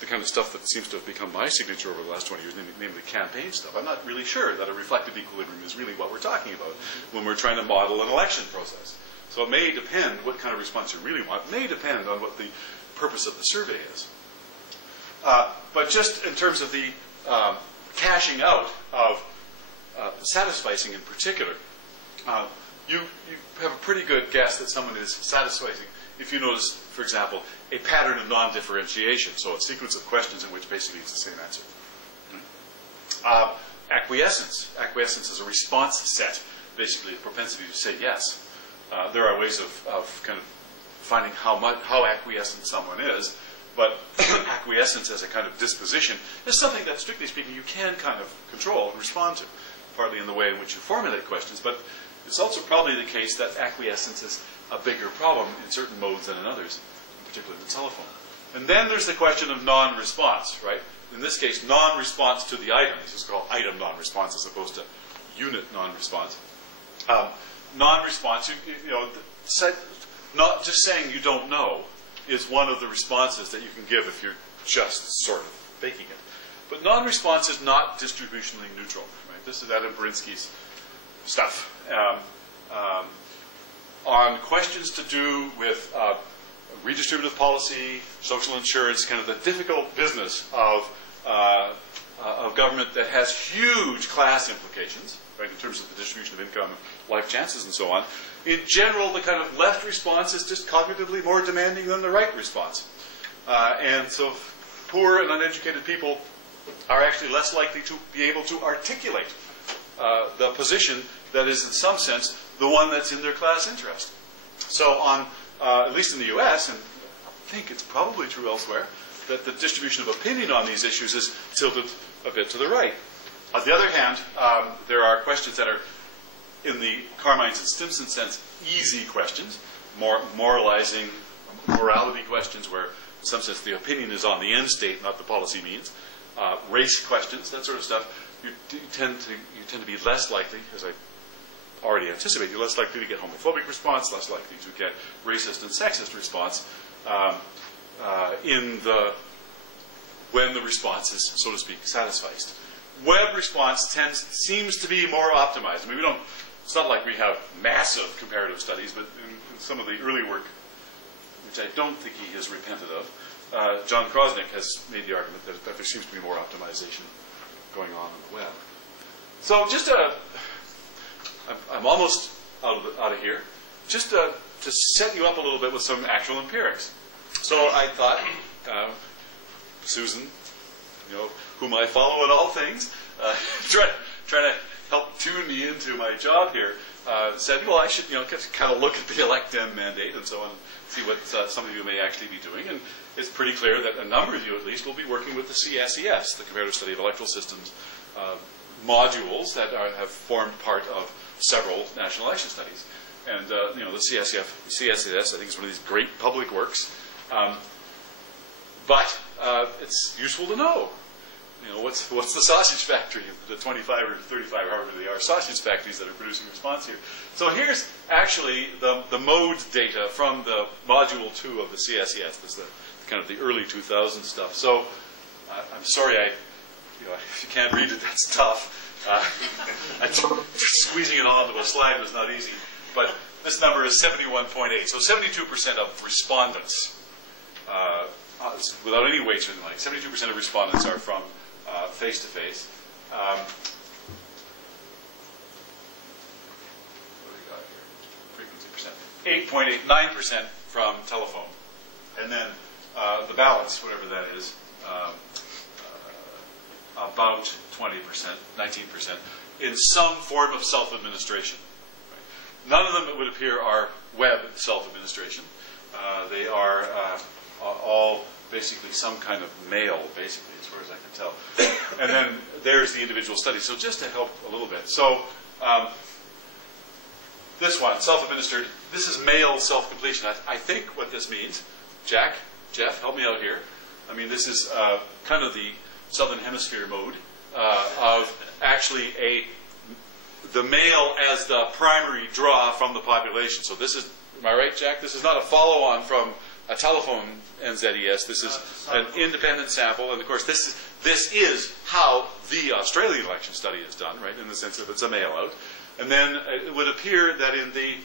the kind of stuff that seems to have become my signature over the last 20 years, namely campaign stuff, I'm not really sure that a reflective equilibrium is really what we're talking about when we're trying to model an election process. So it may depend what kind of response you really want. It may depend on what the purpose of the survey is. But just in terms of the cashing out of satisficing in particular, you have a pretty good guess that someone is satisficing if you notice, for example, a pattern of non-differentiation, so a sequence of questions in which basically it's the same answer. Acquiescence. Acquiescence is a response set, basically a propensity to say yes. There are ways of kind of finding how acquiescent someone is, but acquiescence as a kind of disposition is something that, strictly speaking, you can kind of control and respond to, partly in the way in which you formulate questions, but it's also probably the case that acquiescence is a bigger problem in certain modes than in others, particularly the telephone. And then there's the question of non-response, right? In this case, non-response to the item. This is called item non-response as opposed to unit non-response. Non-response, not just saying you don't know is one of the responses that you can give if you're just sort of faking it. But non-response is not distributionally neutral, right? This is Adam Berinsky's stuff. On questions to do with redistributive policy, social insurance, kind of the difficult business of government that has huge class implications, right, in terms of the distribution of income, life chances, and so on. In general, the kind of left response is just cognitively more demanding than the right response. And so poor and uneducated people are actually less likely to be able to articulate the position that is, in some sense, the one that's in their class interest. So on, at least in the US, and I think it's probably true elsewhere, that the distribution of opinion on these issues is tilted a bit to the right. On the other hand, there are questions that are, in the Carmines and Stimson sense, easy questions, moralizing, morality questions, where, in some sense, the opinion is on the end state, not the policy means. Race questions, that sort of stuff. You tend to be less likely, as I already anticipate, you're less likely to get homophobic response, less likely to get racist and sexist response when the response is, so to speak, satisficed. Web response seems to be more optimized. I mean, it's not like we have massive comparative studies, but in some of the early work, which I don't think he has repented of, John Krosnick has made the argument that there seems to be more optimization going on the web. So just I'm almost out of here. Just to set you up a little bit with some actual empirics. So I thought, Susan, whom I follow in all things, try to helped tune me into my job here, said, well, I should kind of look at the ELECDEM mandate and so on, see what some of you may actually be doing. And it's pretty clear that a number of you, at least, will be working with the CSES, the Comparative Study of Electoral Systems modules that have formed part of several national election studies. And the CSES, I think, is one of these great public works. But it's useful to know. What's the sausage factory, the 25 or 35, however they are, sausage factories that are producing response here. So here's actually the mode data from the module 2 of the CSES. This is the kind of the early 2000s stuff. So I'm sorry, if you can't read it, that's tough. Squeezing it all onto a slide was not easy. But this number is 71.8. So 72% of respondents, without any weights or anything like, 72% of respondents are from face-to-face. What do we got here? Frequency percent. 8.89% from telephone. And then the balance, whatever that is, about 20%, 19%, in some form of self-administration. None of them, it would appear, are web self-administration. They are all basically some kind of mail, basically, as far as I can tell. And then there's the individual study. So just to help a little bit. So this one, self-administered, this is mail self-completion. I think what this means, Jeff, help me out here. I mean, this is kind of the Southern Hemisphere mode of actually the mail as the primary draw from the population. So this is, am I right, Jack? This is not a follow-on from a telephone NZES. This is an independent sample, and of course this is how the Australian election study is done, right? In the sense that it's a mail out, and then it would appear that in the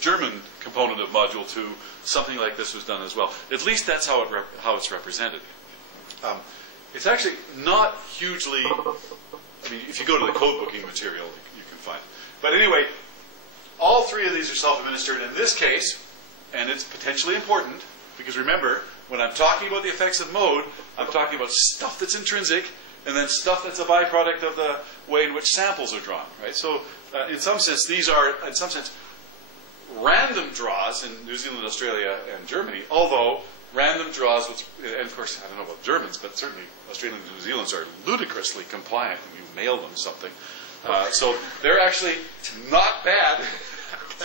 German component of Module 2, something like this was done as well. At least that's how it's represented. It's actually not hugely. I mean, if you go to the code booking material, you can find it. But anyway, all three of these are self-administered in this case. And it's potentially important, because remember, when I'm talking about the effects of mode, I'm talking about stuff that's intrinsic, and then stuff that's a byproduct of the way in which samples are drawn, right? So, in some sense, these are, in some sense, random draws in New Zealand, Australia, and Germany, although random draws, and of course, I don't know about Germans, but certainly Australians and New Zealanders are ludicrously compliant when you mail them something. So they're actually not bad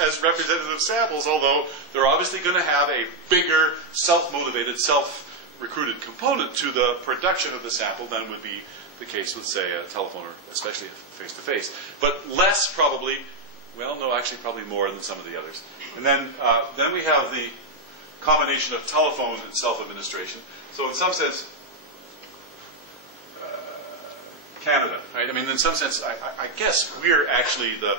as representative samples, although they're obviously going to have a bigger self-motivated, self-recruited component to the production of the sample than would be the case with, say, a telephone or especially face-to-face. But less probably, well, no, actually probably more than some of the others. And then we have the combination of telephone and self-administration. So in some sense, Canada, right? I mean, in some sense, I guess we're actually the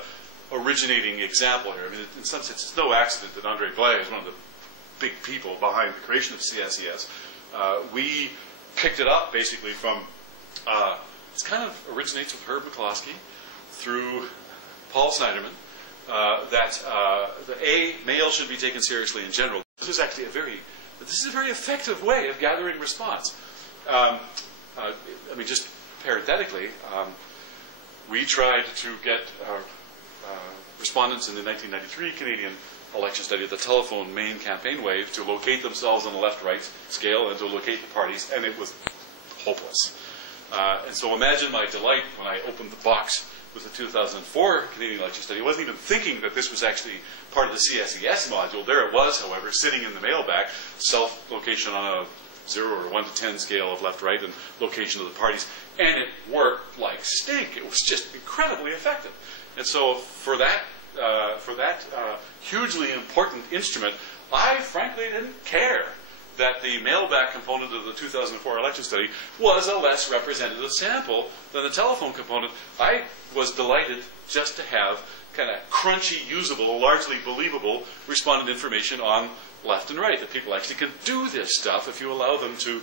originating example here. I mean, in some sense, it's no accident that Andre Blais is one of the big people behind the creation of CSES. We picked it up basically from, it kind of originates with Herb McCloskey through Paul Snyderman, that mail should be taken seriously in general. This is actually a very effective way of gathering response. I mean, just parenthetically, we tried to get respondents in the 1993 Canadian election study of the telephone main campaign wave to locate themselves on the left-right scale and to locate the parties, and it was hopeless. And so imagine my delight when I opened the box with the 2004 Canadian election study. I wasn't even thinking that this was actually part of the CSES module. There it was, however, sitting in the mailbag, self-location on a 0 or 1 to 10 scale of left-right and location of the parties. And it worked like stink. It was just incredibly effective. And so for that hugely important instrument, I frankly didn't care that the mailback component of the 2004 election study was a less representative sample than the telephone component. I was delighted just to have kind of crunchy, usable, largely believable respondent information on left and right, that people actually can do this stuff if you allow them to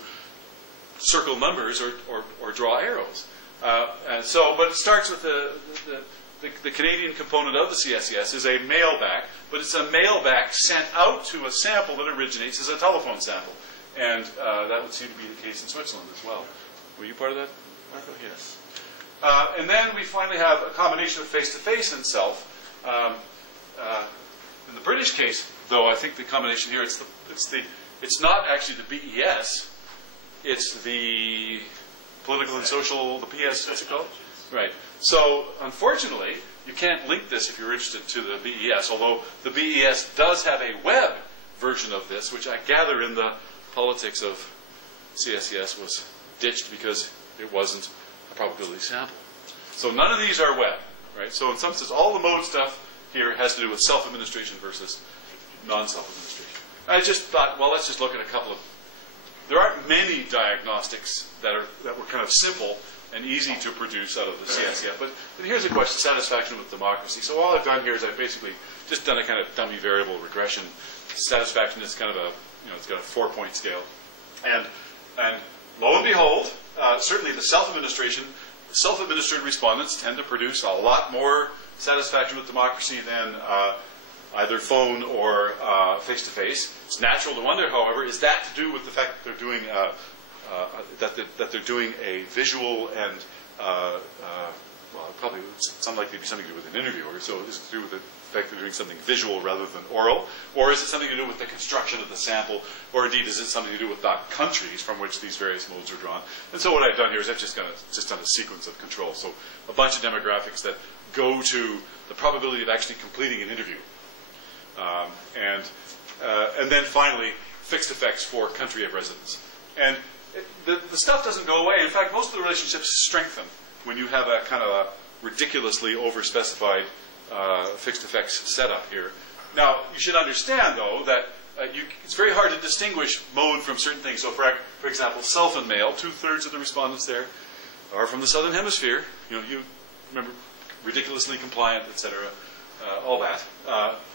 circle numbers or draw arrows. But it starts with the Canadian component of the CSES is a mailback, but it's a mailback sent out to a sample that originates as a telephone sample. And that would seem to be the case in Switzerland as well. Were you part of that, Marco? Yes. And then we finally have a combination of face-to-face and self. In the British case, though, I think the combination here, it's not actually the BES, it's the political and social, the PS, what's it called? Right. So, unfortunately, you can't link this if you're interested to the BES, although the BES does have a web version of this, which I gather in the politics of CSES was ditched because it wasn't a probability sample. So none of these are web, right? So in some sense, all the mode stuff here has to do with self-administration versus non-self-administration. I just thought, well, let's just look at a couple of... There aren't many diagnostics that were kind of simple and easy to produce out of the CSEF, but here's a question, satisfaction with democracy. So all I've done here is I've basically just done a kind of dummy variable regression. Satisfaction is kind of a, it's got a 4-point scale. And lo and behold, certainly the self-administered respondents tend to produce a lot more satisfaction with democracy than either phone or face-to-face. It's natural to wonder, however, is that to do with the fact that they're doing that they're doing a visual and well, probably it's unlikely to be something to do with an interviewer. So is it to do with the fact that they're doing something visual rather than oral, or is it something to do with the construction of the sample, or indeed is it something to do with the countries from which these various modes are drawn? And so what I've done here is I've just done a sequence of controls. So a bunch of demographics that go to the probability of actually completing an interview. And then finally, fixed effects for country of residence. And the stuff doesn't go away. In fact, most of the relationships strengthen when you have a kind of a ridiculously over-specified fixed effects setup here. Now, you should understand, though, that it's very hard to distinguish mode from certain things. So, for example, self and male, 2/3 of the respondents there are from the Southern Hemisphere. You remember, ridiculously compliant, etc., all that.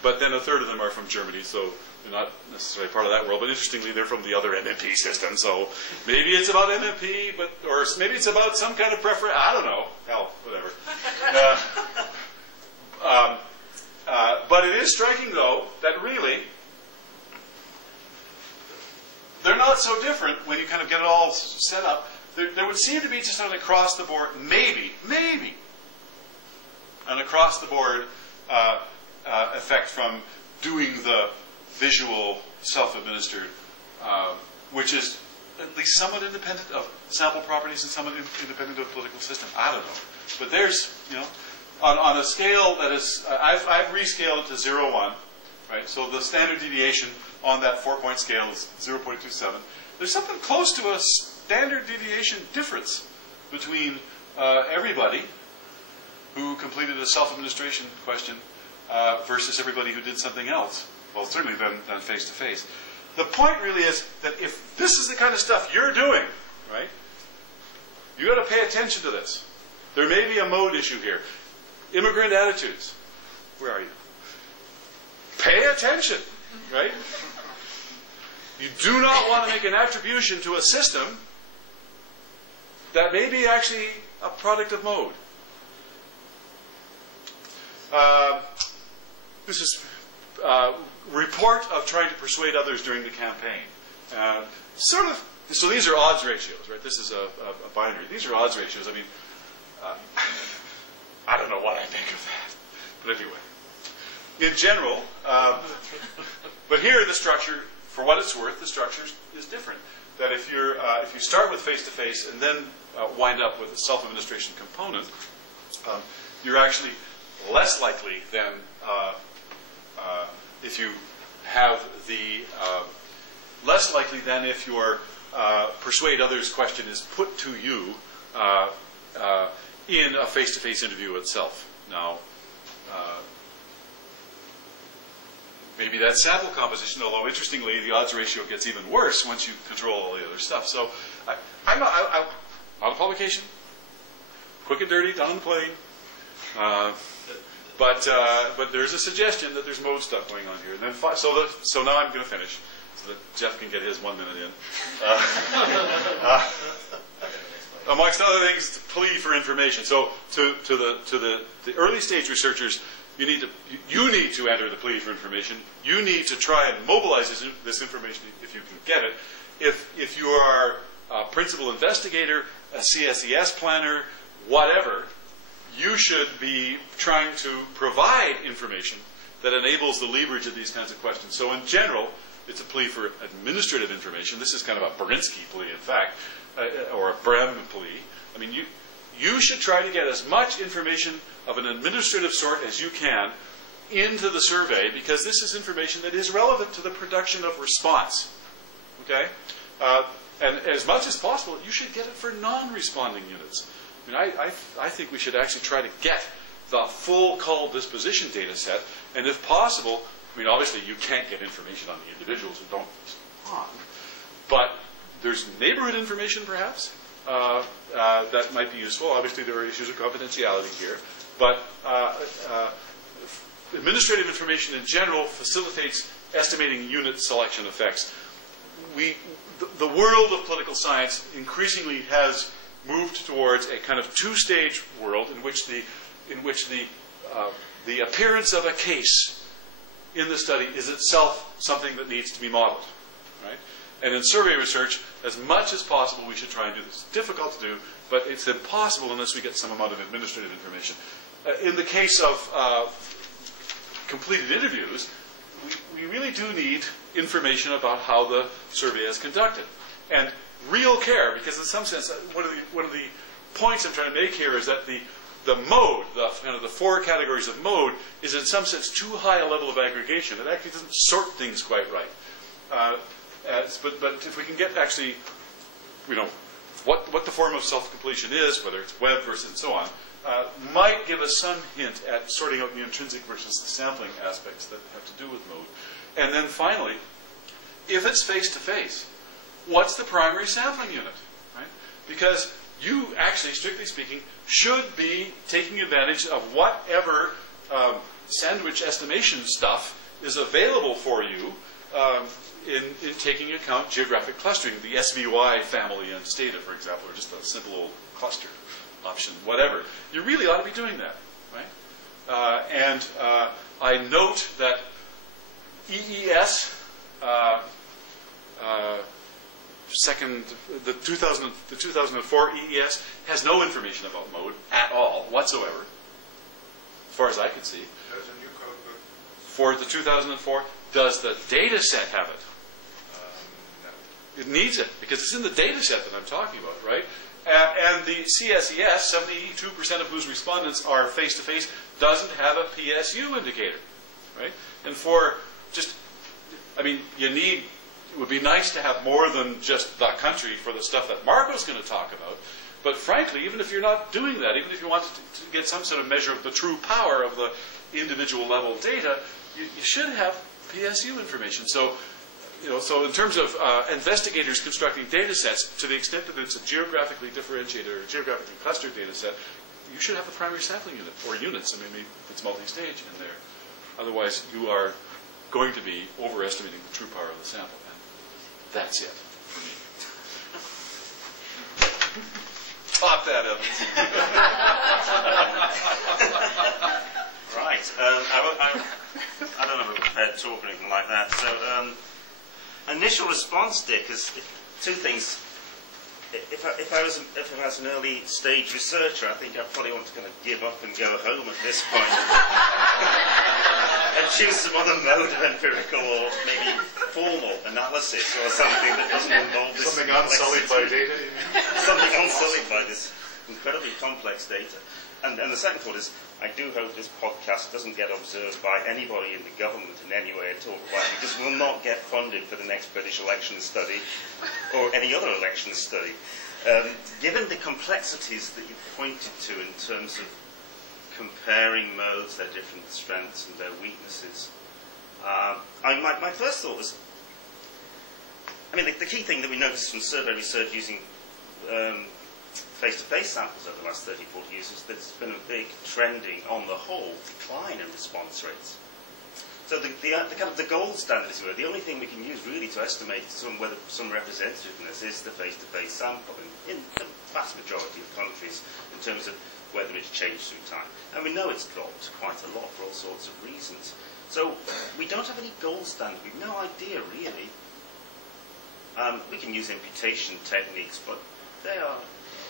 But then 1/3 of them are from Germany, so they're not necessarily part of that world. But interestingly, they're from the other MMP system. So maybe it's about MMP, or maybe it's about some kind of preference. I don't know. Hell, whatever. But it is striking, though, that really they're not so different when you kind of get it all set up. There would seem to be just an across-the-board, maybe, an across-the-board effect from doing the visual self-administered, which is at least somewhat independent of sample properties and somewhat independent of political system. I don't know. But there's, on a scale that is, I've rescaled it to 0.1, right? So the standard deviation on that 4-point scale is 0.27. There's something close to a standard deviation difference between everybody who completed a self-administration question versus everybody who did something else. Well, certainly than face-to-face. The point really is that if this is the kind of stuff you're doing, right, you've got to pay attention to this. There may be a mode issue here. Immigrant attitudes. Where are you? Pay attention, right? You do not want to make an attribution to a system that may be actually a product of mode. This is report of trying to persuade others during the campaign. So these are odds ratios, right? This is a binary. These are odds ratios. I mean, I don't know what I think of that. But anyway, in general, but here the structure, for what it's worth, the structure is different. That if you start with face-to-face and then wind up with a self-administration component, you're actually less likely than if you have the less likely than if your persuade others question is put to you in a face-to-face interview itself. Now, maybe that's sample composition, although interestingly the odds ratio gets even worse once you control all the other stuff. So I'm not on a publication, quick and dirty, down on the plane. But there's a suggestion that there's mode stuff going on here. And then so now I'm going to finish so that Jeff can get his 1 minute in. Amongst other things, to plea for information. So to the early stage researchers, you need to enter the plea for information. You need to try and mobilize this information if you can get it. If you are a principal investigator, a CSES planner, whatever, you should be trying to provide information that enables the leverage of these kinds of questions. So in general, it's a plea for administrative information. This is kind of a Berinsky plea, in fact, or a Brem plea. I mean, you should try to get as much information of an administrative sort as you can into the survey, because this is information that is relevant to the production of response. Okay? And as much as possible, you should get it for non-responding units. I mean, I think we should actually try to get the full call disposition data set, and if possible, I mean, obviously you can't get information on the individuals who don't respond, but there's neighborhood information perhaps that might be useful. Obviously there are issues of confidentiality here, but administrative information in general facilitates estimating unit selection effects. The world of political science increasingly has moved towards a kind of two-stage world in which the appearance of a case in the study is itself something that needs to be modeled, right? And in survey research, as much as possible, we should try and do this. It's difficult to do, but it's impossible unless we get some amount of administrative information. In the case of completed interviews, we really do need information about how the survey is conducted. And real care, because in some sense, one of the points I'm trying to make here is that the mode, the four categories of mode, is in some sense too high a level of aggregation. It actually doesn't sort things quite right. But if we can get actually, what the form of self-completion is, whether it's web versus and so on, might give us some hint at sorting out the intrinsic versus the sampling aspects that have to do with mode. And then finally, if it's face-to-face, what's the primary sampling unit, right? Because you actually, strictly speaking, should be taking advantage of whatever sandwich estimation stuff is available for you in taking account geographic clustering, the SVY family and Stata, for example, or just a simple old cluster option, whatever. You really ought to be doing that, right? And I note that EES, the 2004 EES has no information about mode at all, whatsoever, as far as I can see. There's a new code book. For the 2004, does the data set have it? No. It needs it, because it's in the data set that I'm talking about, right? And the CSES, 72% of whose respondents are face-to-face, doesn't have a PSU indicator, right? And for just, I mean, it would be nice to have more than just the country for the stuff that Marco's going to talk about. But frankly, even if you're not doing that, even if you want to get some sort of measure of the true power of the individual level data, you should have PSU information. So, so in terms of investigators constructing data sets, to the extent that it's a geographically differentiated or geographically clustered data set, you should have the primary sampling unit, or units, I mean, maybe it's multi-stage in there. Otherwise, you are going to be overestimating the true power of the sample. And that's it for me. Pop that up. Right. I don't have a prepared talk or anything like that. So, initial response, Dick, is two things. If I was an early stage researcher, I think I'd probably want to kind of give up and go home at this point. And choose some other mode of empirical or maybe formal analysis or something that doesn't involve this. Something unsullied by data, you mean? Something unsullied by this incredibly complex data. And the second thought is, I do hope this podcast doesn't get observed by anybody in the government in any way at all, because we'll not get funded for the next British election study or any other election study. Given the complexities that you pointed to in terms of comparing modes, their different strengths and their weaknesses, my first thought was, I mean, the key thing that we noticed from survey research using face-to-face samples over the last 30, 40 years is that there's been a big trending, on the whole, decline in response rates. So the kind of the gold standard, as it were, the only thing we can use really to estimate whether some representativeness is the face-to-face sample in the vast majority of countries in terms of whether it's changed through time. And we know it's dropped quite a lot for all sorts of reasons. So we don't have any gold standard. We've no idea, really. We can use imputation techniques, but they are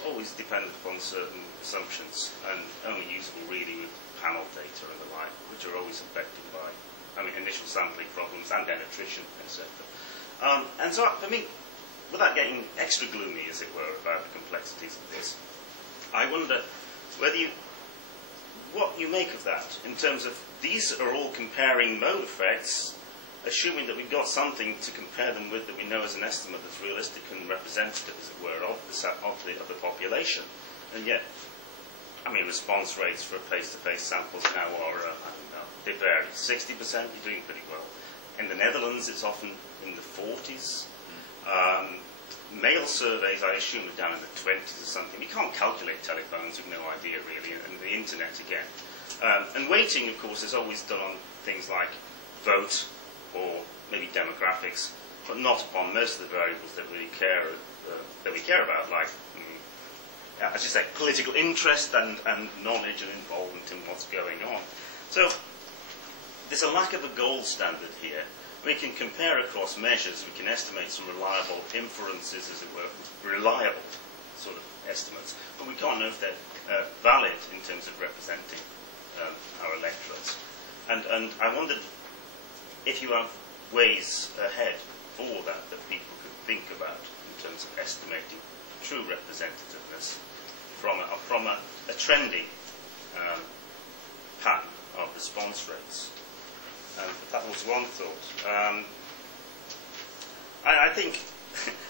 always dependent upon certain assumptions and only usable really with panel data and the like, which are always affected by, initial sampling problems and then attrition, etc. And so, for me, without getting extra gloomy, as it were, about the complexities of this, I wonder what you make of that in terms of these are all comparing mode effects, assuming that we've got something to compare them with that we know as an estimate that's realistic and representative, as it were, of the population. And yet, response rates for face-to-face samples now are, they vary. 60%, you're doing pretty well. In the Netherlands, it's often in the 40s. Mail surveys, I assume, are down in the 20s or something. We can't calculate telephones, we've no idea really, and the internet again. And weighting, of course, is always done on things like vote or maybe demographics, but not upon most of the variables that we care about, like, as you say, political interest and knowledge and involvement in what's going on. So there's a lack of a gold standard here. We can compare across measures, we can estimate some reliable inferences, as it were, reliable sort of estimates, but we can't know if they're valid in terms of representing our electorates. And I wondered if you have ways ahead for that people could think about in terms of estimating true representativeness from a trending pattern of response rates. That was one thought. I think,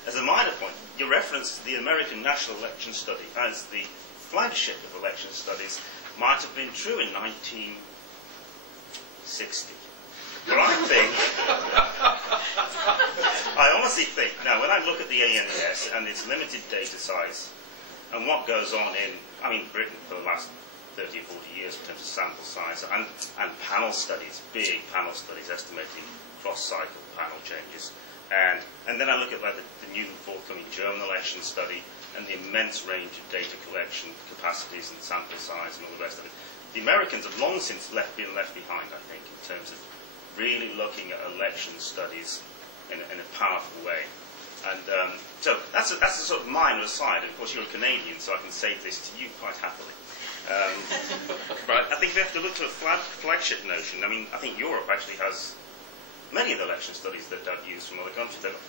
as a minor point, your reference to the American National Election Study as the flagship of election studies might have been true in 1960. But I honestly think, now when I look at the ANES and its limited data size and what goes on in, Britain for the last 30 or 40 years in terms of sample size and panel studies, big panel studies estimating cross-cycle panel changes. And then I look at the new forthcoming German election study and the immense range of data collection capacities and sample size and all the rest of it. The Americans have long since been left behind, I think, in terms of really looking at election studies in a powerful way. And so that's a sort of minor aside. Of course, you're a Canadian, so I can say this to you quite happily. But I think we have to look to a flagship notion. I think Europe actually has many of the election studies that I've used from other countries. They've got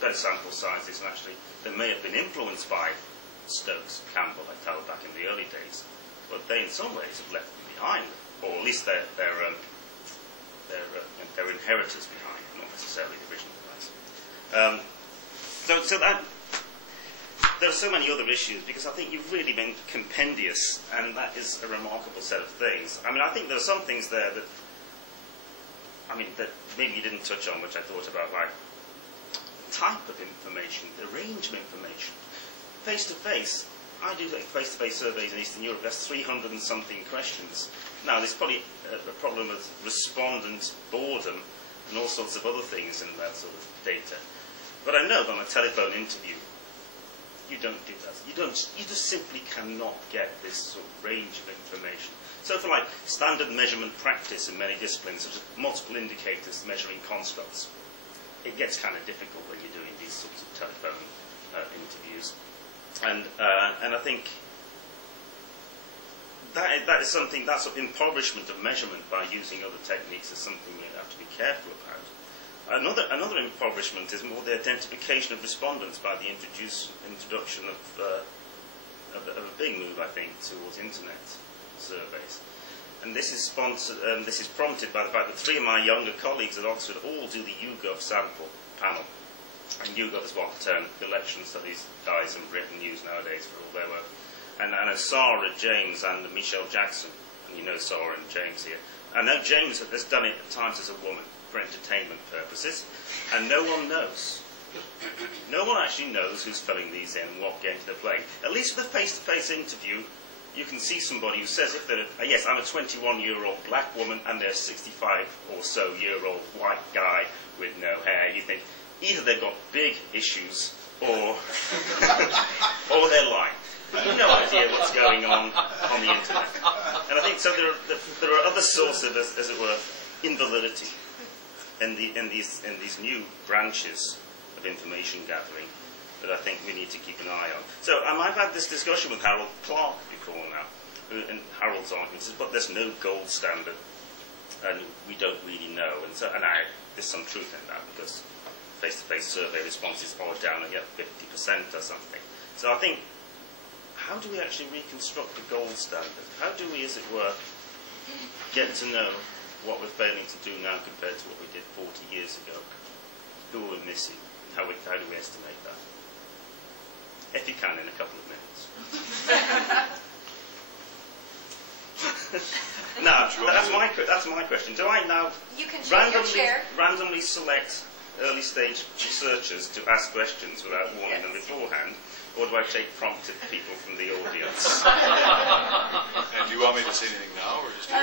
better sample sizes, and actually they may have been influenced by Stokes, Campbell, I tell back in the early days. But they, in some ways, have left them behind, or at least their inheritors behind, not necessarily the original guys. So that there are so many other issues, because I think you've really been compendious, and that is a remarkable set of things. I think there are some things there that, that maybe you didn't touch on, which I thought about, like type of information, the range of information. Face-to-face, I do face-to-face surveys in Eastern Europe, that's 300 and something questions. Now, there's probably a problem with respondent boredom and all sorts of other things in that sort of data. But I know that on a telephone interview, you don't do that. You just simply cannot get this sort of range of information. So for like standard measurement practice in many disciplines, such as multiple indicators measuring constructs, it gets kind of difficult when you're doing these sorts of telephone interviews. And I think that is something, that sort of impoverishment of measurement by using other techniques is something we have to be careful about. Another impoverishment is more the identification of respondents by the introduction of a big move, I think, towards internet surveys. And this is prompted by the fact that 3 of my younger colleagues at Oxford all do the YouGov sample panel. And YouGov is what the election studies guys in Britain use nowadays for all their work. And Sarah James and Michelle Jackson, and you know Sarah and James here. I know James has done it at times as a woman for entertainment purposes, and no one knows. No one actually knows who's filling these in and what games they're playing. At least with a face-to-face interview, you can see somebody who says, if they're, yes, I'm a 21-year-old black woman and they're a 65 or so year-old white guy with no hair. You think, either they've got big issues or they're lying. No idea what's going on the internet. And I think so there are other sources of, as it were, invalidity in these new branches of information gathering, that I think we need to keep an eye on. So I've had this discussion with Harold Clark before now, and Harold's argument is, but there's no gold standard, and we don't really know. And there's some truth in that, because face-to-face survey responses are down at 50% or something. So I think, how do we actually reconstruct the gold standard? How do we, as it were, get to know what we're failing to do now compared to what we did 40 years ago? Who are we missing? How do we estimate that? If you can, in a couple of minutes. Now, that's my question. Do I now You can change your chair. randomly select early stage researchers to ask questions without warning them beforehand, or do I take prompted people from the audience? And do you want me to say anything now, or just do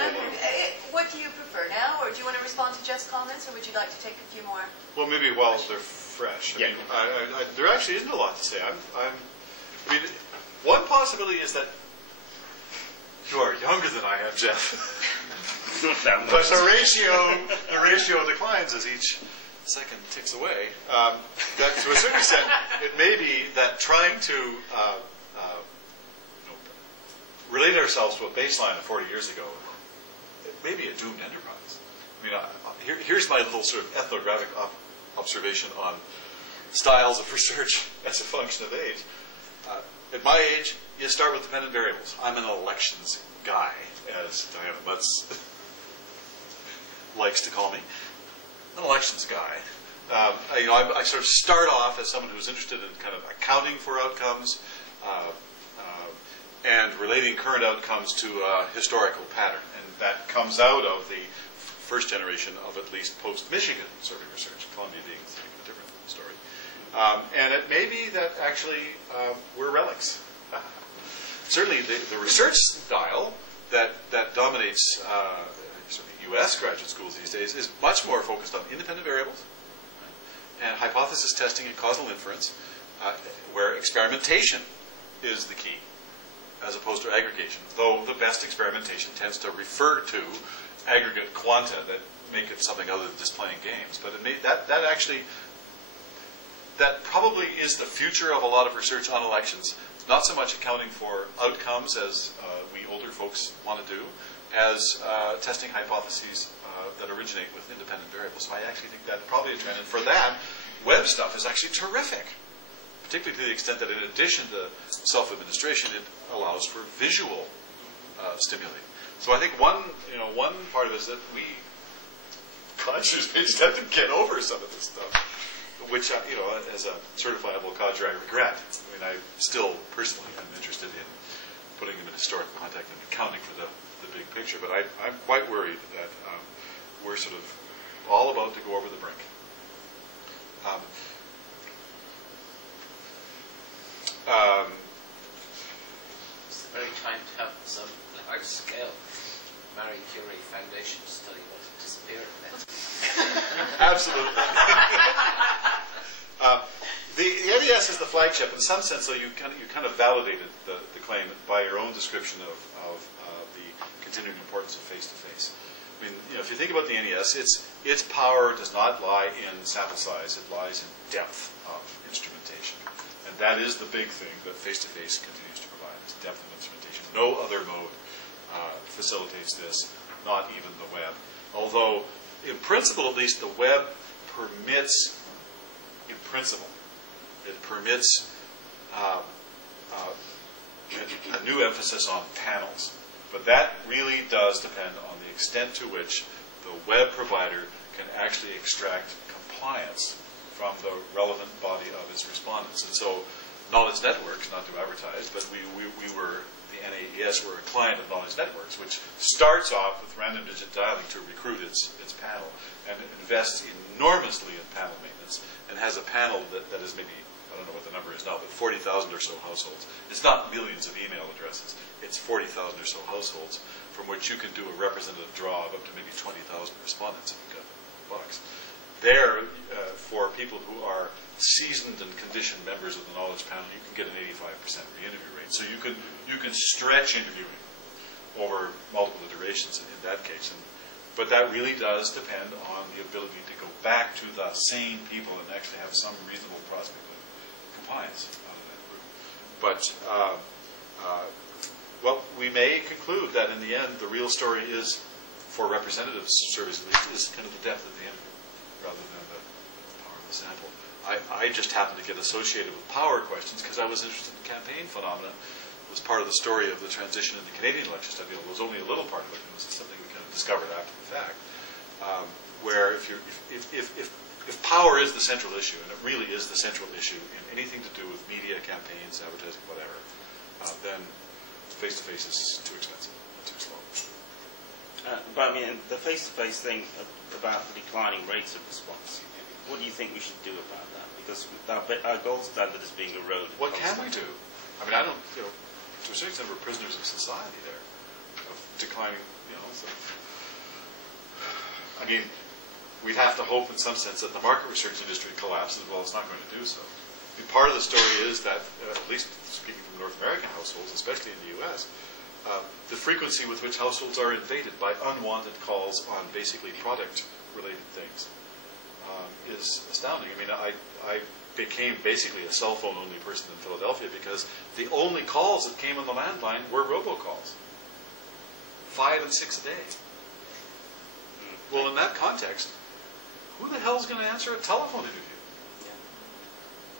What do you prefer, now, or do you want to respond to Jeff's comments, or would you like to take a few more? Well, maybe while they're fresh. I mean, there actually isn't a lot to say. I mean, one possibility is that you are younger than I am, Jeff. But the ratio declines as each second ticks away. That, to a certain extent, it may be that trying to relate ourselves to a baseline of 40 years ago, it may be a doomed enterprise. I mean, here's my little sort of ethnographic observation on styles of research as a function of age. At my age, you start with dependent variables. I'm an elections guy, as Diana Mutz likes to call me. An elections guy. I sort of start off as someone who's interested in kind of accounting for outcomes and relating current outcomes to a historical pattern. And that comes out of the first generation of at least post-Michigan survey research, Columbia being a different story. And it may be that actually we're relics. Certainly the research style that dominates U.S. graduate schools these days is much more focused on independent variables and hypothesis testing and causal inference, where experimentation is the key, as opposed to aggregation. Though the best experimentation tends to refer to aggregate quanta that make it something other than just playing games. But that probably is the future of a lot of research on elections. Not so much accounting for outcomes as we older folks want to do, as testing hypotheses that originate with independent variables. So I actually think that's probably a trend. And for that, web stuff is actually terrific, particularly to the extent that in addition to self-administration, it allows for visual stimuli. So I think one part of it is that we conscious tend to get over some of this stuff, which, as a certifiable cadre, I regret. I mean, I still personally am interested in putting them in historical context and accounting for the big picture, but I'm quite worried that we're sort of all about to go over the brink. It's the very time to have some large-scale Marie Curie Foundation study that will disappear in a minute. Absolutely. The NES is the flagship. In some sense, though, you kind of validated the claim by your own description of the continuing importance of face-to-face. I mean, if you think about the NES, its power does not lie in sample size. It lies in depth of instrumentation. And that is the big thing that face-to-face continues to provide, is depth of instrumentation. No other mode facilitates this, not even the web. Although, in principle, at least, the web permits, in principle, it permits a new emphasis on panels. But that really does depend on the extent to which the web provider can actually extract compliance from the relevant body of its respondents. And so Knowledge Networks, not to advertise, but the NAES were a client of Knowledge Networks, which starts off with random digit dialing to recruit its panel, and it invests enormously in panel maintenance, and has a panel that is maybe, I don't know what the number is now, but 40,000 or so households. It's not millions of email addresses. It's 40,000 or so households from which you can do a representative draw of up to maybe 20,000 respondents if you've got bucks. There, for people who are seasoned and conditioned members of the knowledge panel, you can get an 85% re-interview rate. So you can stretch interviewing over multiple iterations in that case. But that really does depend on the ability to go back to the same people and actually have some reasonable prospect of compliance on that group. But, well, we may conclude that in the end, the real story is, for representative surveys at least, is kind of the depth of the interview rather than the power of the sample. I just happened to get associated with power questions because I was interested in campaign phenomena. It was part of the story of the transition in the Canadian election study. It was only a little part of it. It was something we kind of discovered after the fact. Where if power is the central issue, and it really is the central issue in anything to do with media, campaigns, advertising, whatever, then face-to-face is too expensive, too slow. But I mean, the face-to-face thing about the declining rates of response, what do you think we should do about that? Because our gold standard is being eroded. What can we do? I mean, I don't, to a certain extent, we're prisoners of society there, of declining, so. I mean, we'd have to hope in some sense that the market research industry collapses. Well, it's not going to do so. I mean, part of the story is that, at least speaking from North American households, especially in the U.S., the frequency with which households are invaded by unwanted calls on basically product-related things is astounding. I mean, I became basically a cell phone-only person in Philadelphia because the only calls that came on the landline were robocalls. 5 and 6 a day. Well, in that context, who the hell is going to answer a telephone interview?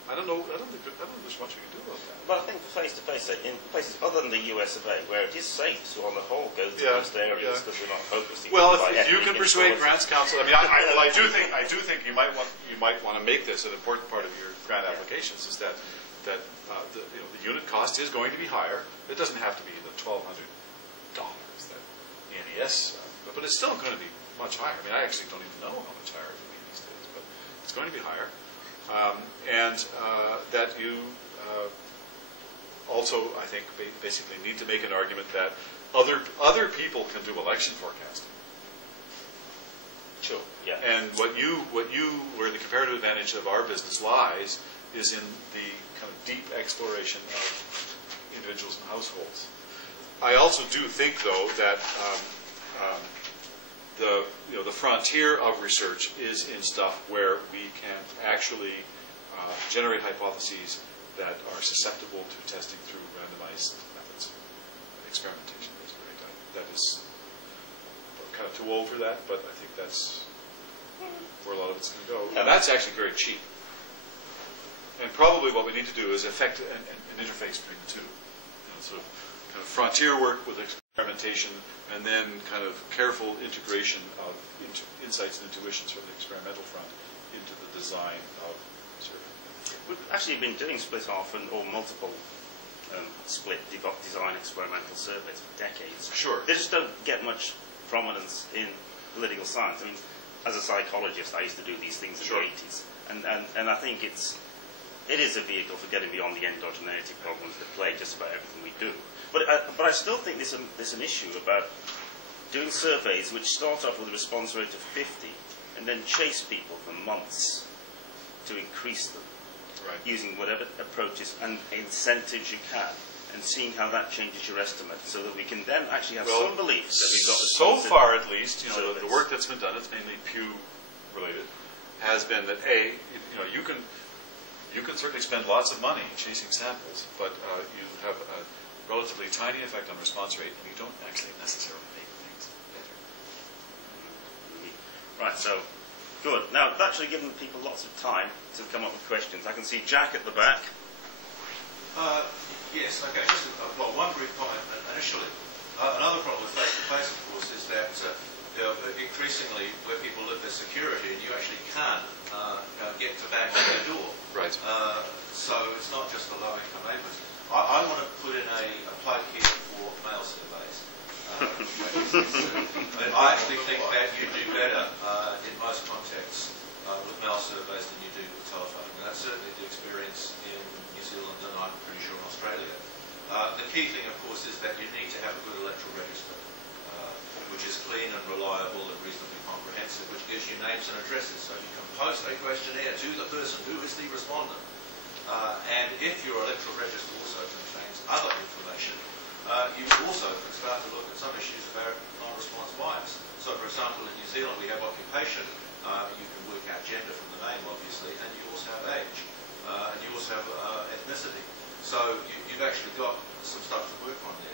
I don't know. I don't think there's much we can do about that. But I think for face-to-face, in places other than the US of A, where it is safe to, on the whole, go to most areas because we're not focusing. Well, if you can persuade grants council, I mean, I do think you might want to make this an important part of your grant applications. Is that the unit cost is going to be higher. It doesn't have to be the $1,200 that NES, but it's still going to be much higher. I mean, I actually don't even know how much higher it will be these days, but it's going to be higher. That you also, I think, basically need to make an argument that other people can do election forecasting. Sure. Yeah. And where the comparative advantage of our business lies is in the kind of deep exploration of individuals and households. I also do think, though, that the frontier of research is in stuff where we can actually generate hypotheses that are susceptible to testing through randomized methods. Experimentation is great. That is kind of too old for that, but I think that's where a lot of it's going to go. And that's actually very cheap. And probably what we need to do is effect an interface between the two. Sort of kind of frontier work with experimentation, and then kind of careful integration of insights and intuitions from the experimental front into the design of survey. We've actually been doing split-off or multiple split design experimental surveys for decades. Sure. They just don't get much prominence in political science. I mean, as a psychologist, I used to do these things in the 80s, and I think it is a vehicle for getting beyond the endogeneity problems that plague just about everything we do. But I still think there's an issue about doing surveys which start off with a response rate of 50 and then chase people for months to increase them, using whatever approaches and incentives you can, and seeing how that changes your estimate, so that we can then actually have some belief that we've got so far at least, the work that's been done, it's mainly Pew related, has been that you can certainly spend lots of money chasing samples, but you have a relatively tiny effect on response rate, and you don't actually necessarily make things better. Right, so good. Now, I've actually given people lots of time to come up with questions. I can see Jack at the back. Yes, okay. Just one brief comment initially. Another problem with face-to-face, of course, is that increasingly where people live their security, and you actually can't get to back to their door. Right. So it's not just the low-income neighbours. I want to put in a plug here for mail surveys. I actually think that you do better in most contexts with mail surveys than you do with telephone. And that's certainly the experience in New Zealand and I'm pretty sure in Australia. The key thing, of course, is that you need to have a good electoral register, which is clean and reliable and reasonably comprehensive, which gives you names and addresses, so you can post a questionnaire to the person who is the respondent. And if your electoral register also contains other information, you also can start to look at some issues about non-response bias. So, for example, in New Zealand we have occupation. You can work out gender from the name, obviously, and you also have age. And you also have So you've actually got some stuff to work on there.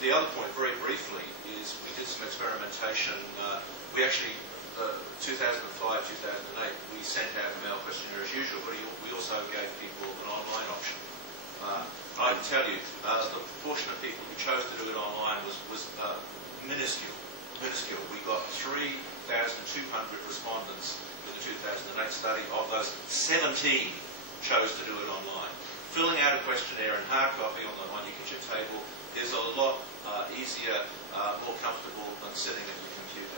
The other point, very briefly, is we did some experimentation. We actually, 2005, 2008, we sent out a mail questionnaire as usual, but we also gave people an online option. I can tell you, the proportion of people who chose to do it online was minuscule. We got 3,200 respondents for the 2008 study. Of those, 17 chose to do it online. Filling out a questionnaire in hard copy on your kitchen table is a lot easier, more comfortable than sitting at your computer.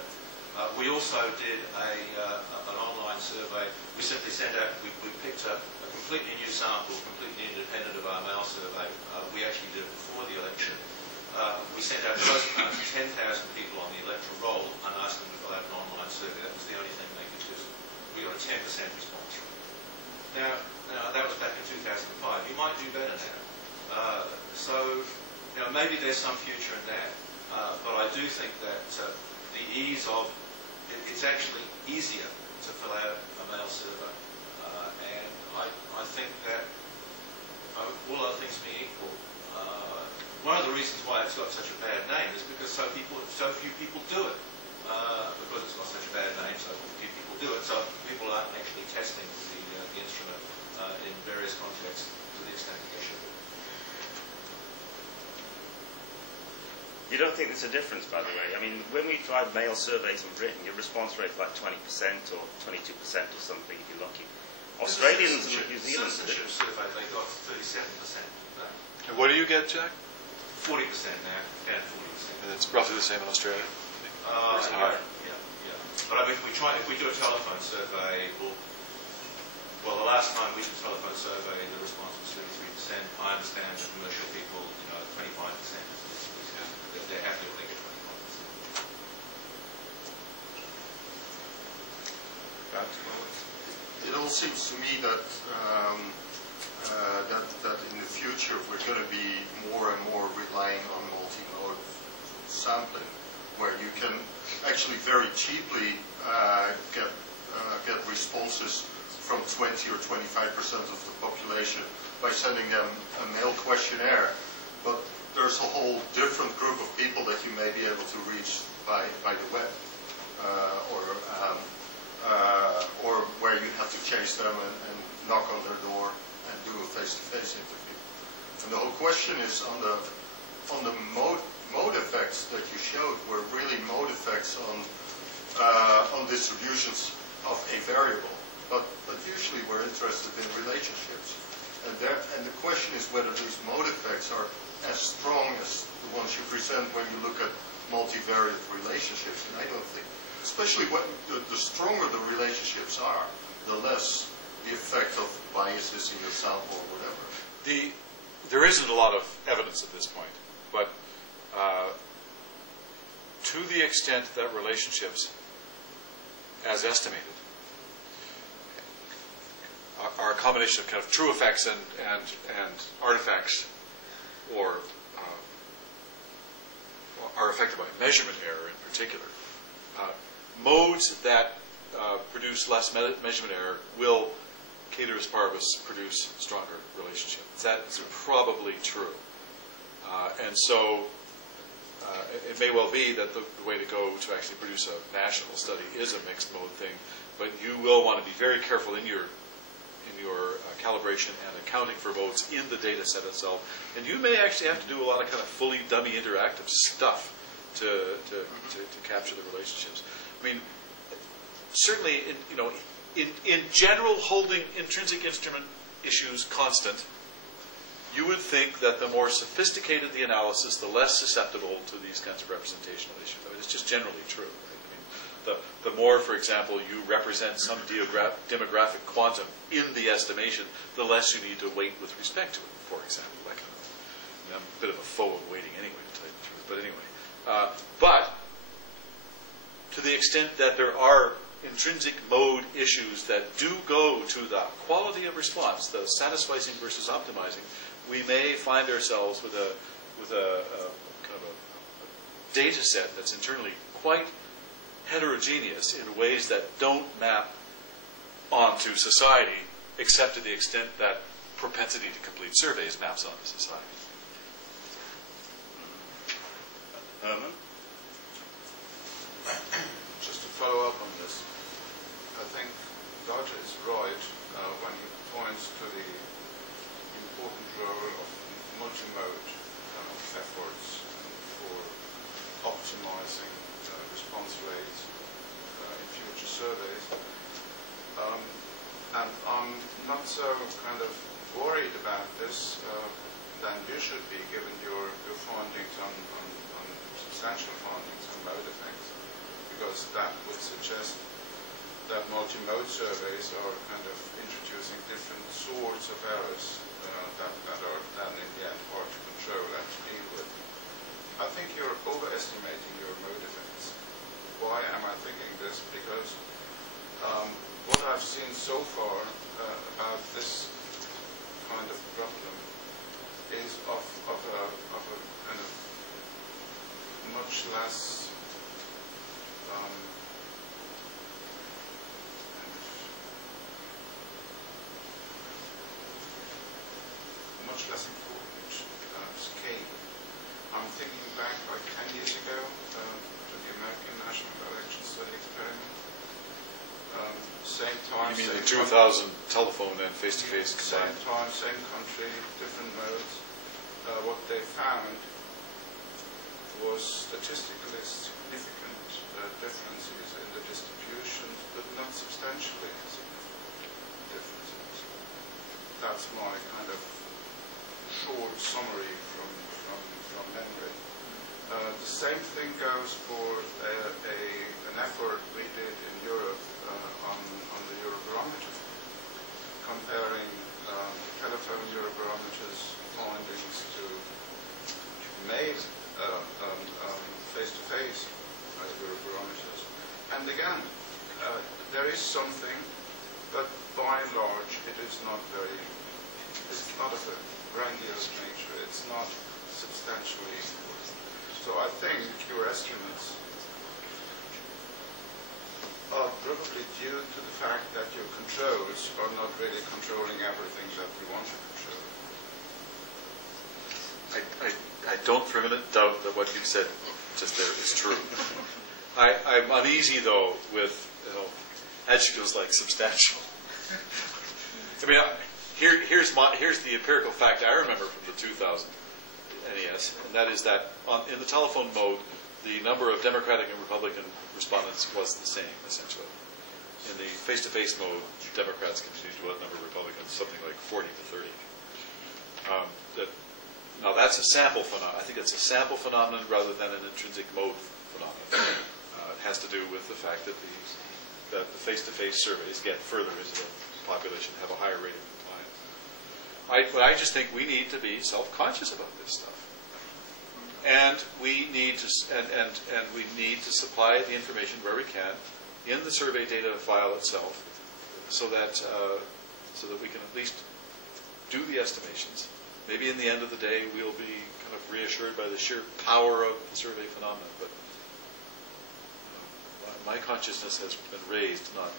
We also did an online survey. We simply sent out, we picked a completely new sample, completely independent of our mail survey. We actually did it before the election. We sent out close to 10,000 people on the electoral roll and asked them to fill out an online survey. That was the only thing they could do. We got a 10% response rate. Now, that was back in 2005. You might do better now. Maybe there's some future in that. But I do think that the ease of it's actually easier to fill out a mail survey. And I think that all other things being equal, one of the reasons why it's got such a bad name is because so few people do it. Because it's got such a bad name, so few people do it. So people aren't actually testing the instrument in various contexts to the extent that they should. You don't think there's a difference, by the way? I mean, when we tried mail surveys in Britain, your response rate was like 20% or 22% or something, if you're lucky. Australians and New Zealanders... Citizenship survey, they got 37%. And what do you get, Jack? 40% now, and 40%. And it's roughly the same in Australia? Yeah. But I mean, if we do a telephone survey, well, the last time we did a telephone survey, the response was 33%. I understand that commercial people, 25%. They're happy when they get 25%. It all seems to me that that in the future we're going to be more and more relying on multimode sampling, where you can actually very cheaply get responses from 20 or 25% of the population by sending them a mail questionnaire. But there's a whole different group of people that you may be able to reach by the web, or where you have to chase them and knock on their door and do a face-to-face interview. And the whole question is on the mode effects that you showed were really mode effects on distributions of a variable, but usually we're interested in relationships. And the question is whether these mode effects are as strong as the ones you present when you look at multivariate relationships. And I don't think, especially when the stronger the relationships are, the less the effect of biases in your sample or whatever. There isn't a lot of evidence at this point, but to the extent that relationships, as estimated, are a combination of kind of true effects and artifacts, or are affected by measurement error in particular. Modes that produce less measurement error will, ceteris paribus, produce stronger relationships. That's probably true. And so it may well be that the way to go to actually produce a national study is a mixed mode thing, but you will want to be very careful in your calibration and accounting for modes in the data set itself. And you may actually have to do a lot of kind of fully dummy interactive stuff to capture the relationships. I mean, certainly, in general, holding intrinsic instrument issues constant, you would think that the more sophisticated the analysis, the less susceptible to these kinds of representational issues. I mean, it's just generally true. The more, for example, you represent some demographic quantum in the estimation, the less you need to weight with respect to it, for example. Like, I'm a bit of a foe of weighting anyway, to tell you the truth. But anyway. But to the extent that there are intrinsic mode issues that do go to the quality of response, the satisficing versus optimizing, we may find ourselves with a kind of a data set that's internally quite heterogeneous in ways that don't map onto society, except to the extent that propensity to complete surveys maps onto society. Herman? Just to follow up on this, I think Dodger is right when he points to the important role of multimode efforts for optimizing response rates in future surveys. And I'm not so kind of worried about this than you should be, given your findings on substantial findings on mode effects, because that would suggest that multi-mode surveys are kind of introducing different sorts of errors that are then in the end hard to control and to deal with. I think you're overestimating your mode effects. Why am I thinking this? Because what I've seen so far about this kind of problem is of a kind of much less important scale. I'm thinking back like 10 years ago to the American National Election Study experiment. Same time, You mean same the 2000 telephone and face-to-face same combined? time, same country, different modes. What they found was statistically significant differences in the distribution, but not substantially significant differences. That's my kind of short summary from memory. The same thing goes for an effort we did in Europe on the Eurobarometer, comparing telephone Eurobarometers findings to made face-to-face Eurobarometers. And again, there is something, but by and large, it's not of a grandiose nature. It's not substantially important. So I think your estimates are probably due to the fact that your controls are not really controlling everything that we want to control. I don't for a minute doubt that what you said just there is true. I'm uneasy, though, with adjectives like substantial. I mean, here's the empirical fact I remember from the 2000 NES, and that is that in the telephone mode, the number of Democratic and Republican respondents was the same, essentially. In the face-to-face mode, Democrats continued to outnumber Republicans, something like 40 to 30. Now, that's a sample phenomenon. I think it's a sample phenomenon rather than an intrinsic mode phenomenon. It has to do with the fact that the face-to-face surveys get further into the population, have a higher rate of compliance. But I just think we need to be self-conscious about this stuff. And we need to supply the information where we can in the survey data file itself, so that we can at least do the estimations. Maybe in the end of the day, we'll be kind of reassured by the sheer power of the survey phenomenon. But my consciousness has been raised, not